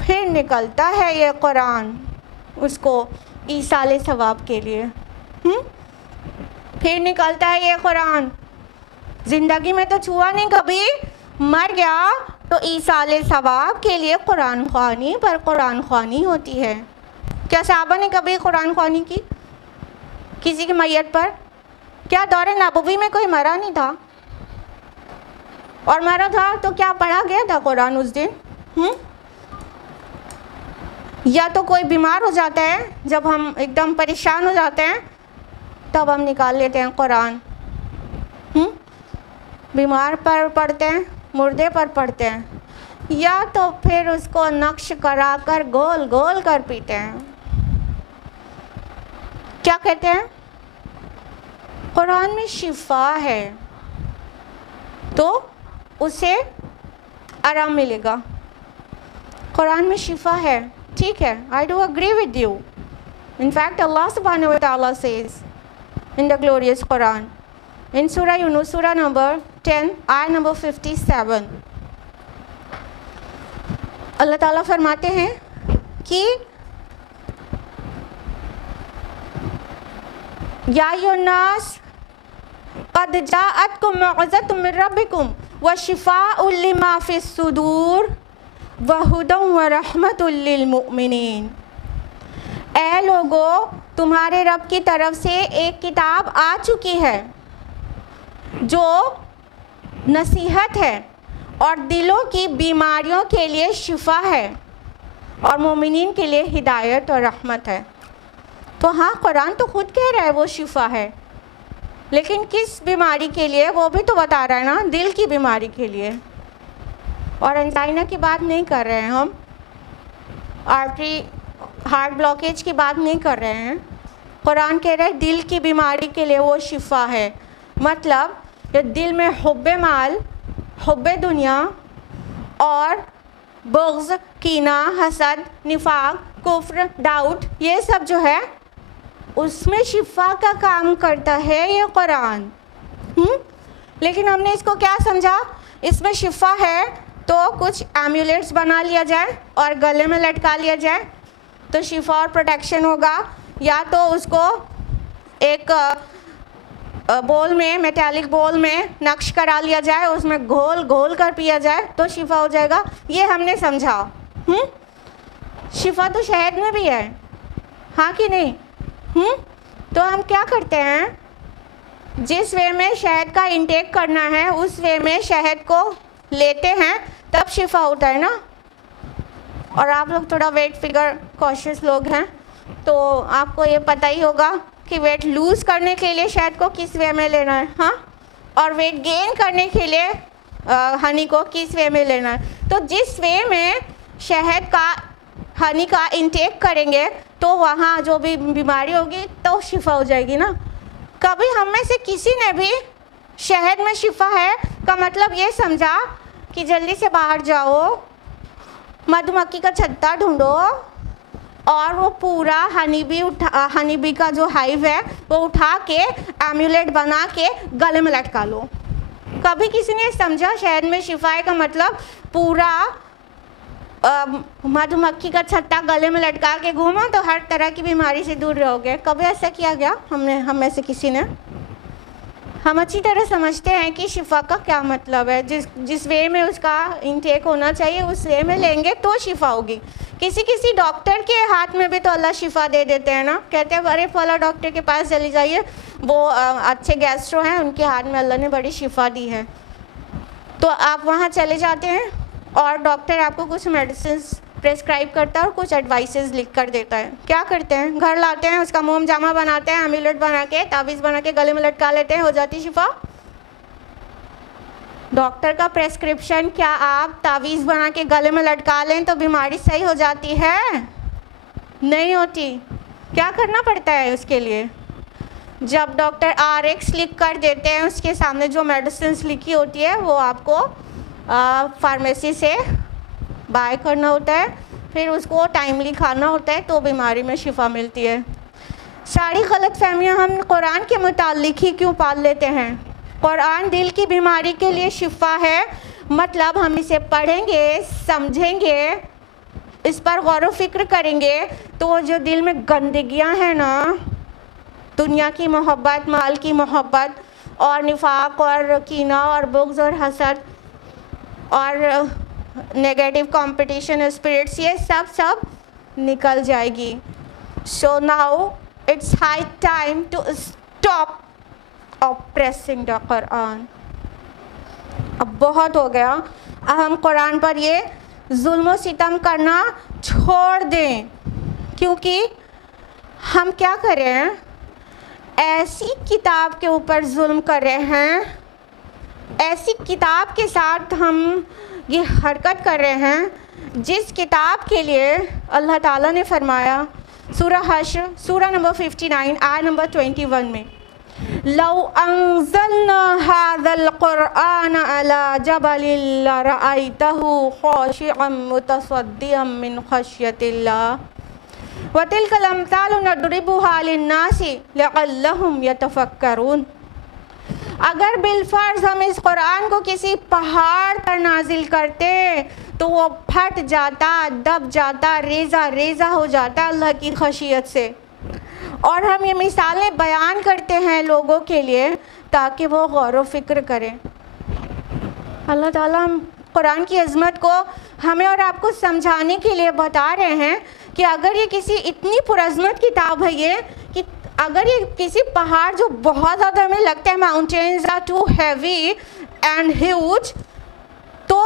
फिर निकलता है ये कुरान उसको ईसाले सवाब के लिए। फिर निकलता है ये कुरान, ज़िंदगी में तो छुआ नहीं कभी, मर गया तो ईसाले सवाब के लिए कुरान ख्वानी पर कुरान ख्वानी होती है। क्या साहबा ने कभी कुरान ख्वानी की किसी की मैयत पर? क्या दौरे नबवी में कोई मरा नहीं था? और मरा था तो क्या पढ़ा गया था कुरान उस दिन? या तो कोई बीमार हो जाता है, जब हम एकदम परेशान हो जाते हैं तब हम निकाल लेते हैं कुरान। बीमार पर पढ़ते हैं, मुर्दे पर पढ़ते हैं, या तो फिर उसको नक्श करा कर गोल गोल कर पीते हैं। क्या कहते हैं? कुरान में शिफा है तो उसे आराम मिलेगा। कुरान में शिफा है, ठीक है, I do agree with you. In fact, Allah subhanahu wa ta'ala says in the glorious Quran, in Surah Yunus, Surah number 10, ayah number 57, अल्लाह ताला फरमाते हैं कि या अय्युहन्नास क़द जाअतकुम मौइज़तुम मिन रब्बिकुम व शिफ़ाउन लिमा फ़िस सुदूर व हुदन व रहमतुल लिल मुमिनीन। ऐ लोगों, तुम्हारे रब की तरफ से एक किताब आ चुकी है जो नसीहत है और दिलों की बीमारियों के लिए शिफा है और मोमिनीन के लिए हिदायत और रहमत है। तो हाँ, कुरान तो खुद कह रहा है वो शिफा है, लेकिन किस बीमारी के लिए वो भी तो बता रहा है ना, दिल की बीमारी के लिए। और एंजाइना की बात नहीं कर रहे हैं हम, आर्टरी हार्ट ब्लॉकेज की बात नहीं कर रहे हैं। कुरान कह रहा है दिल की बीमारी के लिए वो शिफा है। मतलब ये दिल में हुब्बे माल, हुब्बे दुनिया और बुग़्ज़, कीना, हसद, निफाक, कुफ्र, डाउट, ये सब जो है उसमें शिफा का काम करता है ये कुरान। लेकिन हमने इसको क्या समझा, इसमें शिफा है तो कुछ एम्यूलेट्स बना लिया जाए और गले में लटका लिया जाए तो शिफा और प्रोटेक्शन होगा, या तो उसको एक बोल में, मेटालिक बोल में नक्श करा लिया जाए, उसमें घोल घोल कर पिया जाए तो शिफा हो जाएगा। ये हमने समझा। शिफा तो शहद में भी है, हाँ कि नहीं? तो हम क्या करते हैं, जिस वे में शहद का इंटेक करना है उस वे में शहद को लेते हैं, तब शिफा होता है ना। और आप लोग थोड़ा वेट फिगर कॉशियस लोग हैं तो आपको ये पता ही होगा कि वेट लूज़ करने के लिए शहद को किस वे में लेना है, हाँ, और वेट गेन करने के लिए हनी को किस वे में लेना है। तो जिस वे में शहद का, हनी का इंटेक करेंगे तो वहाँ जो भी बीमारी होगी तो शिफा हो जाएगी ना। कभी हम में से किसी ने भी शहद में शिफा है का मतलब ये समझा कि जल्दी से बाहर जाओ, मधुमक्खी का छत्ता ढूंढो और वो पूरा हनी बी का जो हाइव है वो उठा के एम्यूलेट बना के गले में लटका लो। कभी किसी ने समझा शहद में शिफा का मतलब पूरा मधुमक्खी का छत्ता गले में लटका के घूमो तो हर तरह की बीमारी से दूर रहोगे? कभी ऐसा किया गया हम में से किसी ने? हम अच्छी तरह समझते हैं कि शिफा का क्या मतलब है। जिस वे में उसका इंटेक होना चाहिए उस वे में लेंगे तो शिफा होगी। किसी डॉक्टर के हाथ में भी तो अल्लाह शिफा दे देते हैं ना। कहते हैं अरे फला डॉक्टर के पास चली जाइए, वो अच्छे गैस्ट्रो हैं, उनके हाथ में अल्लाह ने बड़ी शिफा दी है। तो आप वहाँ चले जाते हैं और डॉक्टर आपको कुछ मेडिसिन प्रेस्क्राइब करता है और कुछ एडवाइसेस लिख कर देता है। क्या करते हैं, घर लाते हैं, उसका मोम जामा बनाते हैं, एम्यूलेट बना के, तावीज़ बना के गले में लटका लेते हैं, हो जाती शिफा। डॉक्टर का प्रेस्क्रिप्शन क्या आप तावीज़ बना के गले में लटका लें तो बीमारी सही हो जाती है? नहीं होती। क्या करना पड़ता है उसके लिए? जब डॉक्टर RX लिख कर देते हैं, उसके सामने जो मेडिसिन लिखी होती है वो आपको फार्मेसी से बाय करना होता है, फिर उसको टाइमली खाना होता है तो बीमारी में शिफा मिलती है। सारी गलत फहमियाँ हम कुरान के मुतालिक ही क्यों पाल लेते हैं? कुरान दिल की बीमारी के लिए शिफा है, मतलब हम इसे पढ़ेंगे, समझेंगे, इस पर गौर व फिक्र करेंगे तो जो दिल में गंदगियाँ हैं ना, दुनिया की मोहब्बत, माल की मोहब्बत और निफाक और कीना और बुग़्ज़ और हसद और नेगेटिव कंपटीशन स्पिरिट्स, ये सब निकल जाएगी। So now it's high time to stop oppressing the Quran. अब बहुत हो गया, अब हम कुरान पर ये जुल्म सितम करना छोड़ दें, क्योंकि हम क्या कर रहे हैं, ऐसी किताब के ऊपर जुल्म कर रहे हैं, ऐसी किताब के साथ हम ये हरकत कर रहे हैं जिस किताब के लिए अल्लाह ताला ने फरमाया सूरह हश्र सूरह नंबर 59 आयत नंबर 21 में, लौ अंज़लना हाज़ल क़ुरआन अला जबलिन लरअयतहु ख़ाशिअन मुतसद्दिअन मिन ख़श्यतिल्लाह व तिल्कल अम्सालु नदरिबुहा लिन्नासि लअल्लहुम यतफ़क्करून। अगर बिलफर्ज हम इस कुरान को किसी पहाड़ पर नाजिल करते तो वो फट जाता, दब जाता, रेज़ा रेज़ा हो जाता अल्लाह की खशियत से। और हम ये मिसालें बयान करते हैं लोगों के लिए ताकि वो गौर व फिक्र करें। अल्लाह ताला कुरान की अज़मत को हमें और आपको समझाने के लिए बता रहे हैं कि अगर ये किसी इतनी पुरअज़मत किताब है ये, कि अगर ये किसी पहाड़ जो बहुत ज़्यादा हमें लगता है mountains are too heavy and huge, तो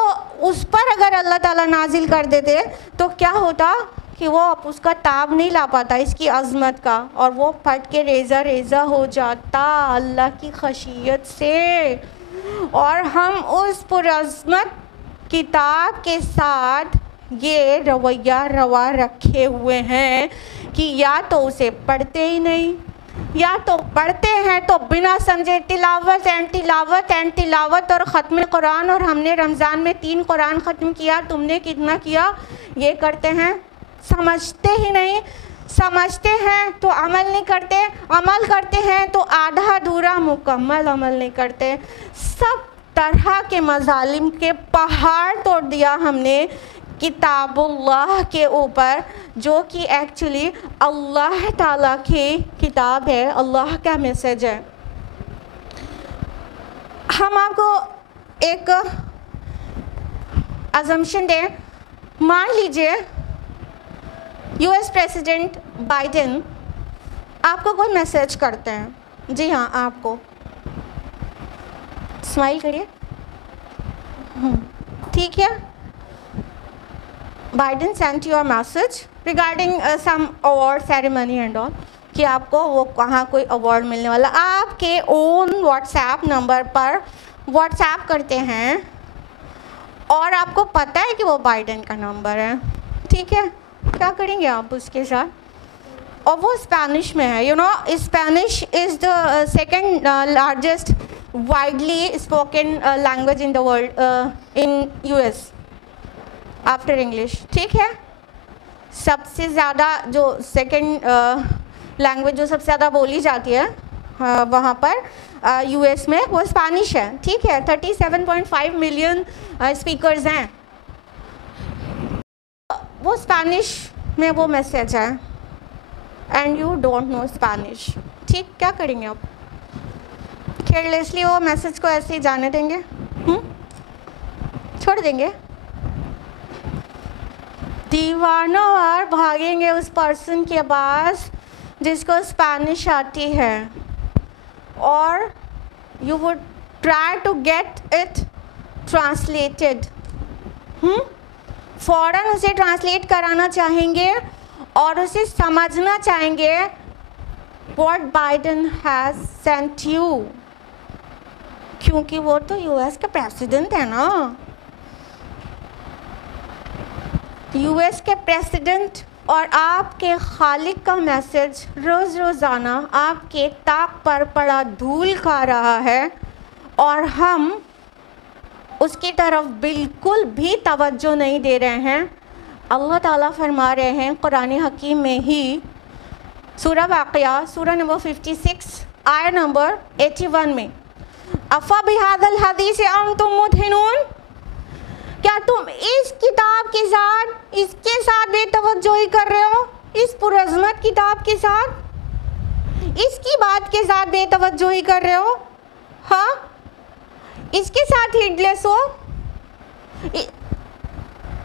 उस पर अगर अल्लाह ताला नाजिल कर देते तो क्या होता कि वो उसका ताब नहीं ला पाता इसकी अज़मत का, और वो फट के रेज़ा रेज़ा हो जाता अल्लाह की खशियत से। और हम उस पुरअज़मत किताब के साथ ये रवैया रवा रखे हुए हैं कि या तो उसे पढ़ते ही नहीं, या तो पढ़ते हैं तो बिना समझे तिलावत एंड तिलावत एंड तिलावत और ख़त्म कुरान, और हमने रमज़ान में 3 कुरान ख़त्म किया, तुमने कितना किया, ये करते हैं। समझते ही नहीं, समझते हैं तो अमल नहीं करते, अमल करते हैं तो आधा अधूरा मुकम्मल अमल नहीं करते। सब तरह के मज़ालिम के पहाड़ तोड़ दिया हमने किताबुल्लाह के ऊपर, जो कि एक्चुअली अल्लाह ताला की किताब है, अल्लाह का मैसेज है। हम आपको एक अजम्पशन दें, मान लीजिए US प्रेसिडेंट बाइडेन आपको कोई मैसेज करते हैं, जी हाँ आपको, स्माइल करिए, ठीक है, Biden sent you a message regarding some award ceremony and all, कि आपको वो कहाँ कोई अवार्ड मिलने वाला, आपके ओन व्हाट्सएप नंबर पर व्हाट्सएप करते हैं और आपको पता है कि वो बाइडेन का नंबर है, ठीक है, क्या करेंगे आप उसके साथ? और वो स्पेनिश में है, you know Spanish is the second largest widely spoken language in the world in US after English, ठीक है। सबसे ज़्यादा जो सेकेंड लैंग्वेज जो सबसे ज़्यादा बोली जाती है वहाँ पर US में वो स्पेनिश है, ठीक है। 37.5 मिलियन स्पीकर्स हैं, वो स्पेनिश में वो मैसेज है and you don't know Spanish, ठीक, क्या करेंगे आप? केयरलेसली वो मैसेज को ऐसे ही जाने देंगे? छोड़ देंगे? दीवानों और भागेंगे उस पर्सन के पास जिसको स्पेनिश आती है, और you would try to get it translated, फ़ौरन उसे ट्रांसलेट कराना चाहेंगे और उसे समझना चाहेंगे what Biden has sent you, क्योंकि वो तो यूएस के प्रेसिडेंट है ना। यूएस के प्रेसिडेंट और आपके खालिक का मैसेज रोज़ाना आपके ताक पर पड़ा धूल खा रहा है और हम उसकी तरफ बिल्कुल भी तवज्जो नहीं दे रहे हैं। अल्लाह ताला फरमा रहे हैं कुरान हकीम में ही, सूरह वाक़िया सूरह नंबर 56 आयत नंबर 81 में, अफ़ा बिहादल हदीस अंतुम मुदहिनून, क्या तुम इस किताब के साथ, इसके साथ बेतवज्जोही कर रहे हो? इस पुरज़मत किताब के साथ, इसकी बात के साथ बेतवज्जोही कर रहे हो? हाँ, इसके साथ हीडलेस हो।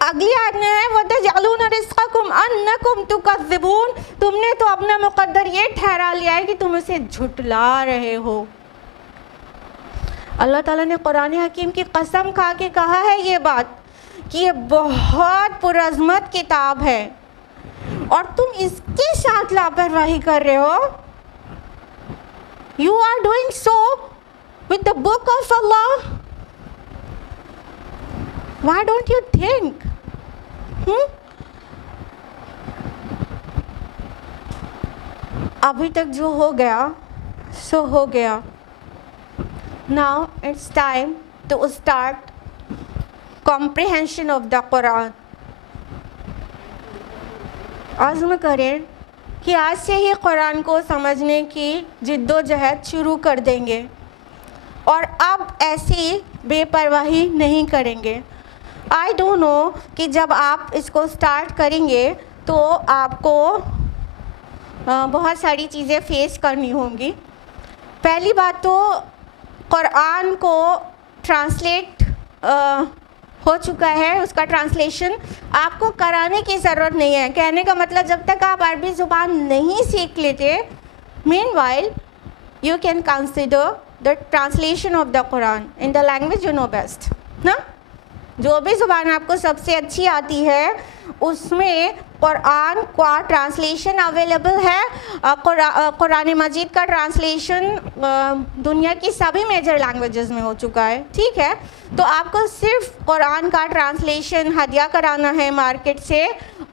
अगली आयत में है वतजअलून रिज़्क़कुम अन्नकुम तुकज़्ज़िबून, तुमने तो अपना मुक़द्दर ये ठहरा लिया है कि तुम उसे झुटला रहे हो। अल्लाह ताला ने कुरान हकीम की कसम खा के कहा है ये बात कि ये बहुत पुरज़मत किताब है और तुम इसके साथ लापरवाही कर रहे हो। You are doing so with the book of Allah. Why don't you think? अभी तक जो हो गया सो हो गया। Now it's time to start comprehension of the Quran. आज़म करें कि आज से ही कुरान को समझने की जिद्दोजहद शुरू कर देंगे और अब ऐसी बेपरवाही नहीं करेंगे। आई डोंट नो कि जब आप इसको स्टार्ट करेंगे तो आपको बहुत सारी चीज़ें फेस करनी होंगी। पहली बात तो कुरान को ट्रांसलेट हो चुका है, उसका ट्रांसलेशन आपको कराने की ज़रूरत नहीं है। कहने का मतलब जब तक आप अरबी ज़ुबान नहीं सीख लेते, meanwhile you can consider the translation of the Quran in the language you know best ना। जो भी ज़ुबान आपको सबसे अच्छी आती है उसमें कुरान का ट्रांसलेशन अवेलेबल है। कुरान मजीद का ट्रांसलेशन दुनिया की सभी मेजर लैंग्वेजेस में हो चुका है, ठीक है। तो आपको सिर्फ कुरान का ट्रांसलेशन हदिया कराना है मार्केट से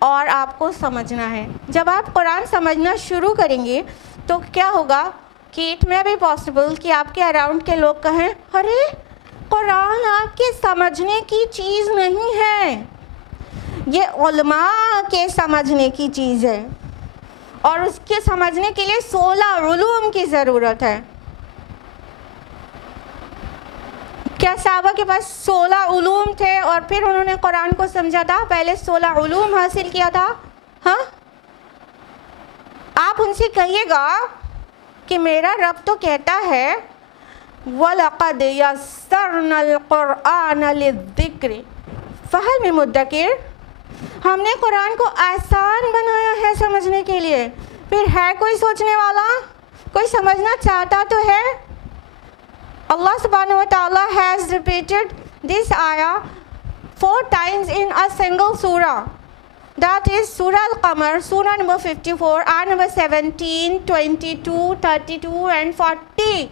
और आपको समझना है। जब आप कुरान समझना शुरू करेंगे तो क्या होगा कि इट में भी पॉसिबल कि आपके अराउंड के लोग कहें, अरे कुरान आपके समझने की चीज़ नहीं है, ये उलमा के समझने की चीज़ है और उसके समझने के लिए 16 उलूम की ज़रूरत है। क्या सहाबा के पास 16 उलूम थे और फिर उन्होंने कुरान को समझा था? पहले 16 उलूम हासिल किया था। हाँ, आप उनसे कहिएगा कि मेरा रब तो कहता है वलक़द यस्सरनल क़ुरआन लिज़्ज़िक्र फ़हल मिन मुद्दकिर, हमने कुरान को आसान बनाया है समझने के लिए। फिर है कोई सोचने वाला, कोई समझना चाहता तो है? अल्लाह सुब्हानहू व तआला हैज़ रिपीटेड दिस आया 4 times in a single surah, that is Surah Al-Qamar, Surah number 54, ayah number 17, 22, 32 and 40।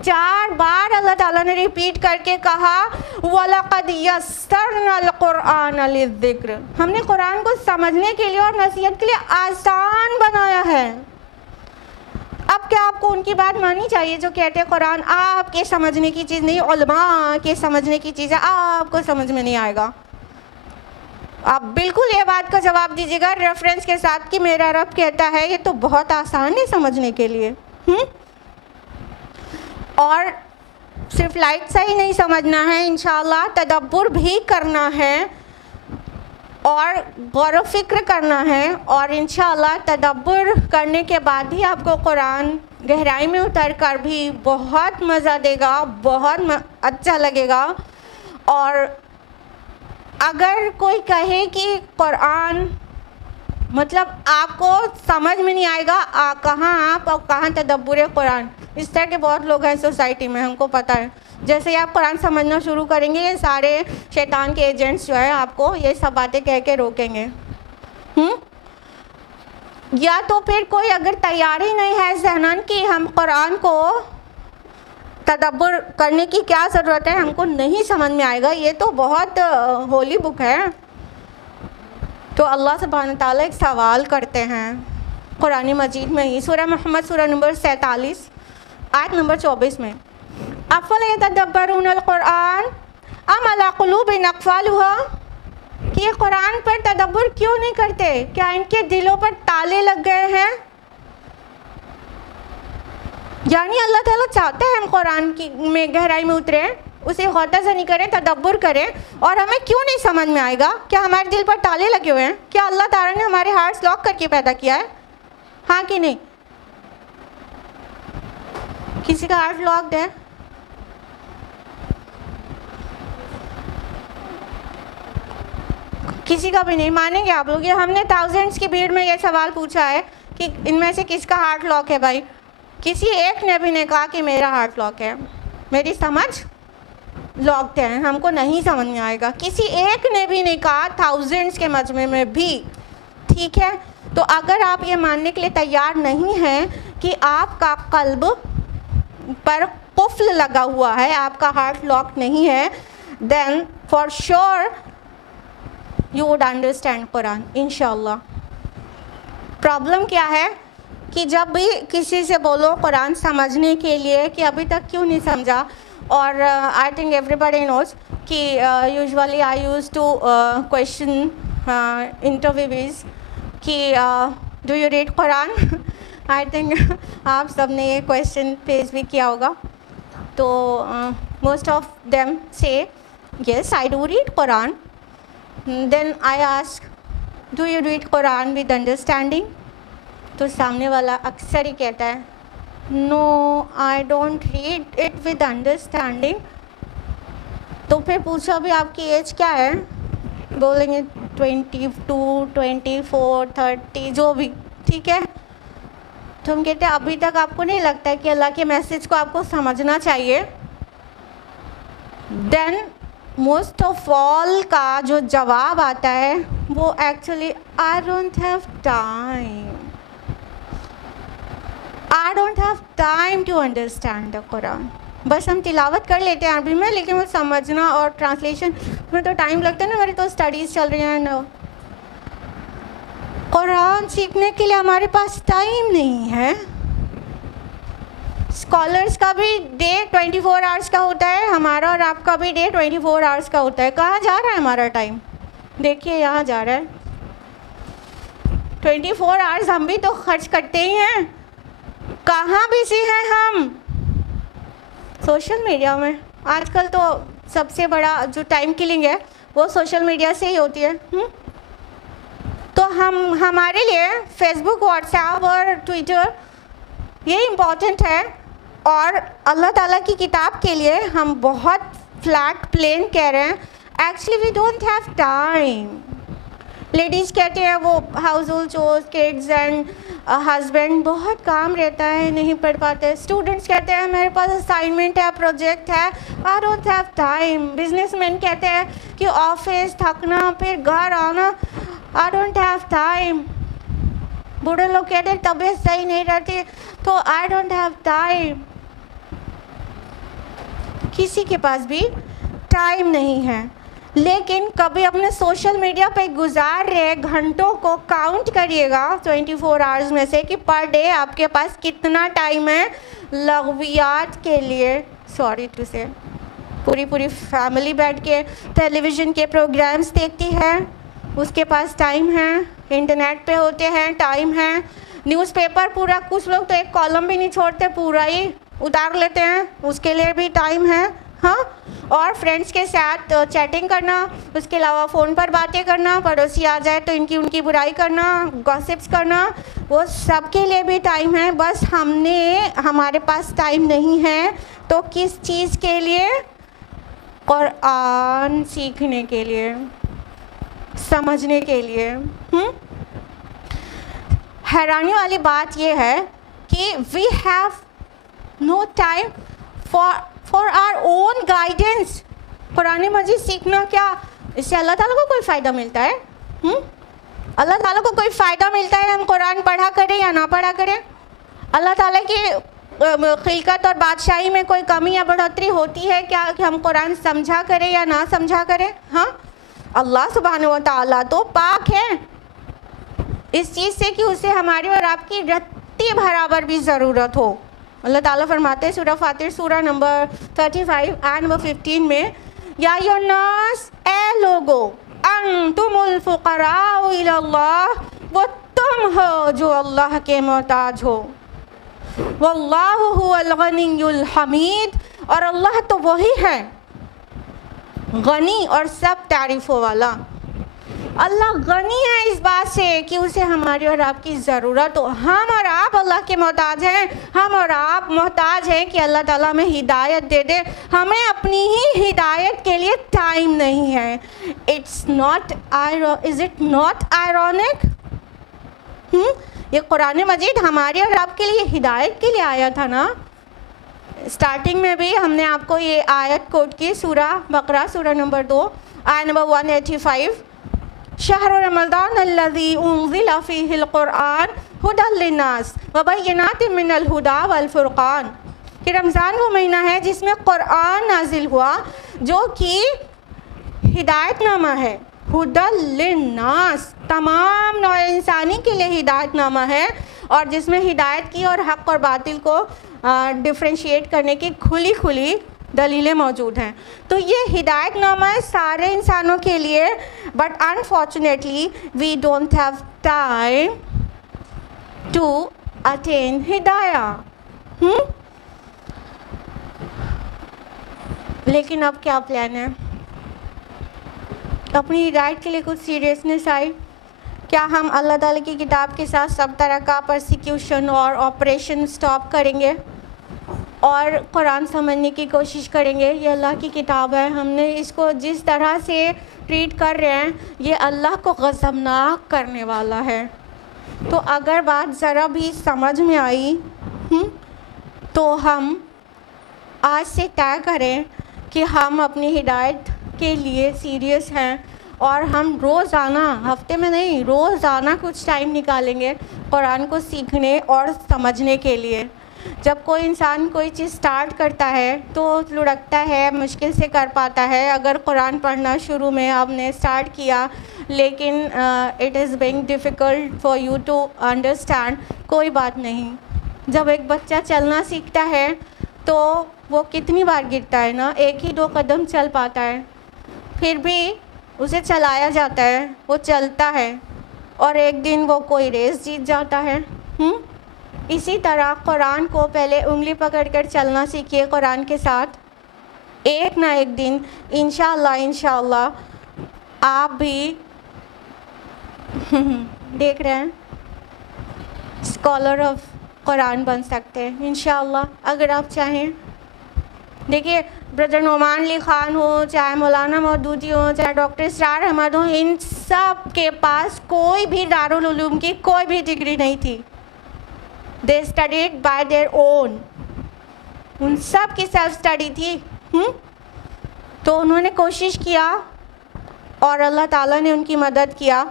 4 बार अल्लाह ताला ने रिपीट करके कहा वलक़द यस्सरनल क़ुरआन लिज़्ज़िक्र, हमने कुरान को समझने के लिए और नसीहत के लिए आसान बनाया है। अब क्या आपको उनकी बात माननी चाहिए जो कहते हैं कुरान आपके समझने की चीज़ नहीं, उलमा के समझने की चीज़ है, आपको समझ में नहीं आएगा? आप बिल्कुल ये बात का जवाब दीजिएगा रेफरेंस के साथ कि मेरा रब कहता है ये तो बहुत आसान है समझने के लिए। और सिर्फ लाइट सा ही नहीं समझना है, इंशाअल्लाह तदब्बुर भी करना है और गौर व फिक्र करना है और इंशाअल्लाह तदब्बुर करने के बाद ही आपको कुरान गहराई में उतर कर भी बहुत मज़ा देगा, बहुत अच्छा लगेगा। और अगर कोई कहे कि कुरान मतलब आपको समझ में नहीं आएगा, कहाँ आप और कहाँ तदब्बुर कुरान, इस तरह के बहुत लोग हैं सोसाइटी में, हमको पता है। जैसे ही आप कुरान समझना शुरू करेंगे ये सारे शैतान के एजेंट्स जो है आपको ये सब बातें कह के रोकेंगे। या तो फिर कोई अगर तैयार ही नहीं है ज़हनन कि हम कुरान को तदब्बर करने की क्या ज़रूरत है, हमको नहीं समझ में आएगा, ये तो बहुत होली बुक है। तो अल्लाह सुब्हान ताला एक सवाल करते हैं कुरान मजीद में ही, सूरह मोहम्मद सूरह नंबर 47 आयत नंबर 24 में, अफ़ला यतदब्बरूनल कुरान अम अला क़ुलूबिन अक़फ़ालुहा, कि ये कुरान पर तदब्बर क्यों नहीं करते, क्या इनके दिलों पर ताले लग गए हैं। यानी अल्लाह ताला चाहते हैं हम कुरान की में गहराई में उतरें, उसे गौर-ज़नी करें, तदब्बर करें, और हमें क्यों नहीं समझ में आएगा। क्या हमारे दिल पर ताले लगे हुए हैं? क्या अल्लाह ताला ने हमारे हार्ट्स लॉक करके पैदा किया है? हाँ कि नहीं? किसी का हार्ट लॉक्ड है? किसी का भी नहीं। मानेंगे आप लोग? ये हमने थाउजेंड्स की भीड़ में ये सवाल पूछा है कि इनमें से किसका हार्ट लॉक है भाई? किसी एक ने भी नहीं कहा कि मेरा हार्ट लॉक है, मेरी समझ लॉक्ड है, हमको नहीं समझ में आएगा। किसी एक ने भी नहीं कहा, थाउजेंड्स के मजमे में भी। ठीक है, तो अगर आप ये मानने के लिए तैयार नहीं हैं कि आपका कल्ब पर कुफ्ल लगा हुआ है, आपका हार्ट लॉक नहीं है, then for sure you would understand Quran इंशाअल्लाह। प्रॉब्लम क्या है कि जब भी किसी से बोलो कुरान समझने के लिए कि अभी तक क्यों नहीं समझा, और आई थिंक एवरीबडी नोज कि usually I use to question interviews कि do you read Quran. I think आप सब ने ये क्वेश्चन फेस भी किया होगा। तो मोस्ट ऑफ देम से yes I do read Quran. Then I ask do you read Quran with understanding, तो सामने वाला अक्सर ही कहता है no I don't read it with understanding. तो फिर पूछो अभी आपकी एज क्या है, बोलेंगे 22, 24, 30 जो भी, ठीक है। तो हम कहते हैं अभी तक आपको नहीं लगता है कि अल्लाह के मैसेज को आपको समझना चाहिए। देन मोस्ट ऑफ ऑल का जो जवाब आता है वो actually I don't have time, I don't have time to understand the Quran। बस हम तिलावत कर लेते हैं अरबी में, लेकिन वो समझना और ट्रांसलेशन में तो टाइम लगता है ना। मेरी तो स्टडीज़ चल रही हैं ना, कुरान सीखने के लिए हमारे पास टाइम नहीं है। स्कॉलर्स का भी डे 24 आवर्स का होता है, हमारा और आपका भी डे 24 आवर्स का होता है। कहाँ जा रहा है हमारा टाइम? देखिए यहाँ जा रहा है। 24 आवर्स हम भी तो खर्च करते ही हैं। कहाँ बिजी हैं हम? सोशल मीडिया में। आजकल तो सबसे बड़ा जो टाइम किलिंग है वो सोशल मीडिया से ही होती है। तो हमारे लिए फेसबुक, व्हाट्सएप और ट्विटर ये इम्पॉर्टेंट है, और अल्लाह ताला की किताब के लिए हम बहुत फ्लैट प्लेन कह रहे हैं। Actually we don't have time. Ladies कहते हैं वो household chores, kids and husband, बहुत काम रहता है, नहीं पढ़ पाते। स्टूडेंट्स कहते हैं मेरे पास असाइनमेंट है, प्रोजेक्ट है, I don't have time. Businessman कहते हैं कि ऑफिस थकना, फिर घर आना, आई डोंट हैव टाइम। बूढ़े लोग कहते हैं तबीयत सही नहीं रहती, तो आई डोंट हैव टाइम। किसी के पास भी टाइम नहीं है। लेकिन कभी अपने सोशल मीडिया पे गुजार रहे घंटों को काउंट करिएगा 24 आवर्स में से कि पर डे आपके पास कितना टाइम है लग़वियात के लिए। सॉरी टू से, पूरी फैमिली बैठ के टेलीविज़न के प्रोग्राम्स देखती है, उसके पास टाइम है। इंटरनेट पे होते हैं, टाइम है। न्यूज़पेपर पूरा, कुछ लोग तो एक कॉलम भी नहीं छोड़ते, पूरा ही उतार लेते हैं, उसके लिए भी टाइम है। हाँ, और फ्रेंड्स के साथ चैटिंग करना, उसके अलावा फ़ोन पर बातें करना, पड़ोसी आ जाए तो इनकी उनकी बुराई करना, गॉसिप्स करना, वो सब के लिए भी टाइम है। बस हमारे पास टाइम नहीं है तो किस चीज़ के लिए? कुरान सीखने के लिए, समझने के लिए। हैरानी वाली बात यह है कि we have no time for our own guidance. Quran Majeed सीखना क्या, इससे अल्लाह ताला को कोई फ़ायदा मिलता है? अल्लाह ताला को कोई फ़ायदा मिलता है हम कुरान पढ़ा करें या ना पढ़ा करें? अल्लाह ताला की खिलकत और बादशाही में कोई कमी या बढ़ोतरी होती है क्या कि हम कुरान समझा करें या ना समझा करें? हाँ, अल्लाह सुब्हानहू व तआला तो पाक है इस चीज़ से कि उसे हमारी और आपकी रत्ती बराबर भी ज़रूरत हो। अल्लाह ताला फरमाते हैं सूरह फातिर सूरह नंबर 35 आयत नंबर 15 में, या अय्युहन्नास, ए लोगो, अंतुमुल फुक़राउ इलल्लाह, वो तुम हो जो अल्लाह के मोहताज हो, वल्लाहु हुवल गनियुल हमीद, और अल्लाह तो वही है गनी और सब तारीफ़ों वाला। अल्लाह गनी है इस बात से कि उसे हमारी और आपकी ज़रूरत हो। हम और आप अल्लाह के मोहताज हैं, हम और आप मोहताज हैं कि अल्लाह ताला हमें हिदायत दे दे। हमें अपनी ही हिदायत के लिए टाइम नहीं है। Is it not ironic? ये कुरान मजीद हमारे और आपके लिए हिदायत के लिए आया था ना। स्टार्टिंग में भी हमने आपको ये आयत कोट की, सूरह बकरा सूरह नंबर 2 आयत नंबर 185, शहर रमज़ान अल्लज़ी उन्ज़िला फ़ीहिल क़ुरआन हुदल लिन्नास व बय्यिनातिम मिनल हुदा वल फ़ुरक़ान, कि रमज़ान वो महीना है जिसमें क़ुरआन नाजिल हुआ जो कि हिदायतनामा है, हुदल लिन्नास, तमाम नौ इंसानी के लिए हिदायतनामा है, और जिसमें हिदायत की और हक़ और बातिल को डिफ्रेंशिएट करने की खुली खुली दलीलें मौजूद हैं। तो ये हिदायतनामा है सारे इंसानों के लिए, but unfortunately we don't have time to attain हिदाया। लेकिन अब क्या प्लान है? अपनी हिदायत के लिए कुछ सीरियसनेस आई? क्या हम अल्लाह ताला की किताब के साथ सब तरह का परसिक्यूशन और ऑपरेशन स्टॉप करेंगे और कुरान समझने की कोशिश करेंगे? ये अल्लाह की किताब है, हमने इसको जिस तरह से ट्रीट कर रहे हैं ये अल्लाह को ग़ज़बनाक करने वाला है। तो अगर बात ज़रा भी समझ में आई तो हम आज से तय करें कि हम अपनी हिदायत के लिए सीरियस हैं और हम रोज़ाना, हफ्ते में नहीं, रोज़ाना कुछ टाइम निकालेंगे कुरान को सीखने और समझने के लिए। जब कोई इंसान कोई चीज़ स्टार्ट करता है तो लुढ़कता है, मुश्किल से कर पाता है। अगर कुरान पढ़ना शुरू में आपने स्टार्ट किया लेकिन it is being difficult for you to understand, कोई बात नहीं। जब एक बच्चा चलना सीखता है तो वो कितनी बार गिरता है ना, एक ही 2 कदम चल पाता है, फिर भी उसे चलाया जाता है, वो चलता है और एक दिन वो कोई रेस जीत जाता है। इसी तरह कुरान को पहले उंगली पकड़कर चलना सीखिए कुरान के साथ, एक ना एक दिन इंशाअल्लाह आप भी देख रहे हैं स्कॉलर ऑफ कुरान बन सकते हैं इंशाअल्लाह, अगर आप चाहें। देखिए, ब्रदर नोमान अली ख़ान हो, चाहे मौलाना मौदूदी हो, चाहे डॉक्टर इसरार अहमद हो, इन सब के पास कोई भी दारुल उलूम की कोई भी डिग्री नहीं थी। दे स्टडीड बाय देयर ओन, उन सब की सेल्फ स्टडी थी। तो उन्होंने कोशिश किया और अल्लाह ताला ने उनकी मदद किया,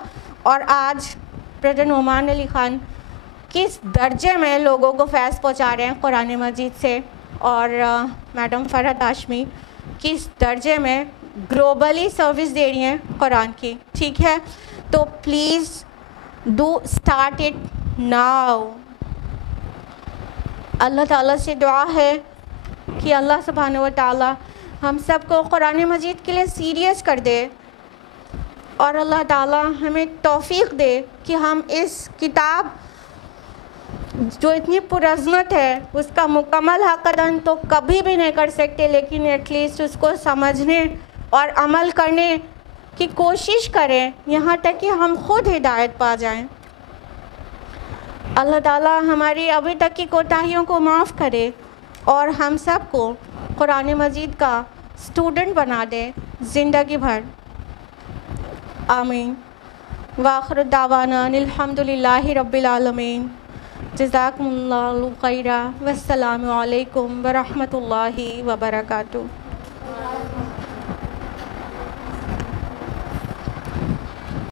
और आज ब्रदर नोमान अली ख़ान किस दर्जे में लोगों को फैज़ पहुँचा रहे हैं कुरान मजीद से, और मैडम फ़रहत हाशमी किस दर्जे में ग्लोबली सर्विस दे रही हैं कुरान की। ठीक है, तो please do start it now. Allah ताला से दुआ है कि अल्लाह सुब्हानहू व तआला हम सबको कुरान मजीद के लिए सीरियस कर दे, और अल्लाह ताला हमें तौफ़ीक़ दे कि हम इस किताब जो इतनी पुरज़मत है उसका मुकम्मल हक़ अदा तो कभी भी नहीं कर सकते, लेकिन एटलीस्ट उसको समझने और अमल करने की कोशिश करें, यहाँ तक कि हम खुद हिदायत पा जाएं। अल्लाह ताला हमारी अभी तक की कोताहियों को माफ़ करे और हम सब को कुरान मजीद का स्टूडेंट बना दे ज़िंदगी भर। आमीन। वाखिर दावाना अल्हम्दुलिल्लाहि रब्बिल आलमीन। जज़ाकुमुल्लाहु खैरा। वस्सलामु अलैकुम व रहमतुल्लाहि व बरकातुहू।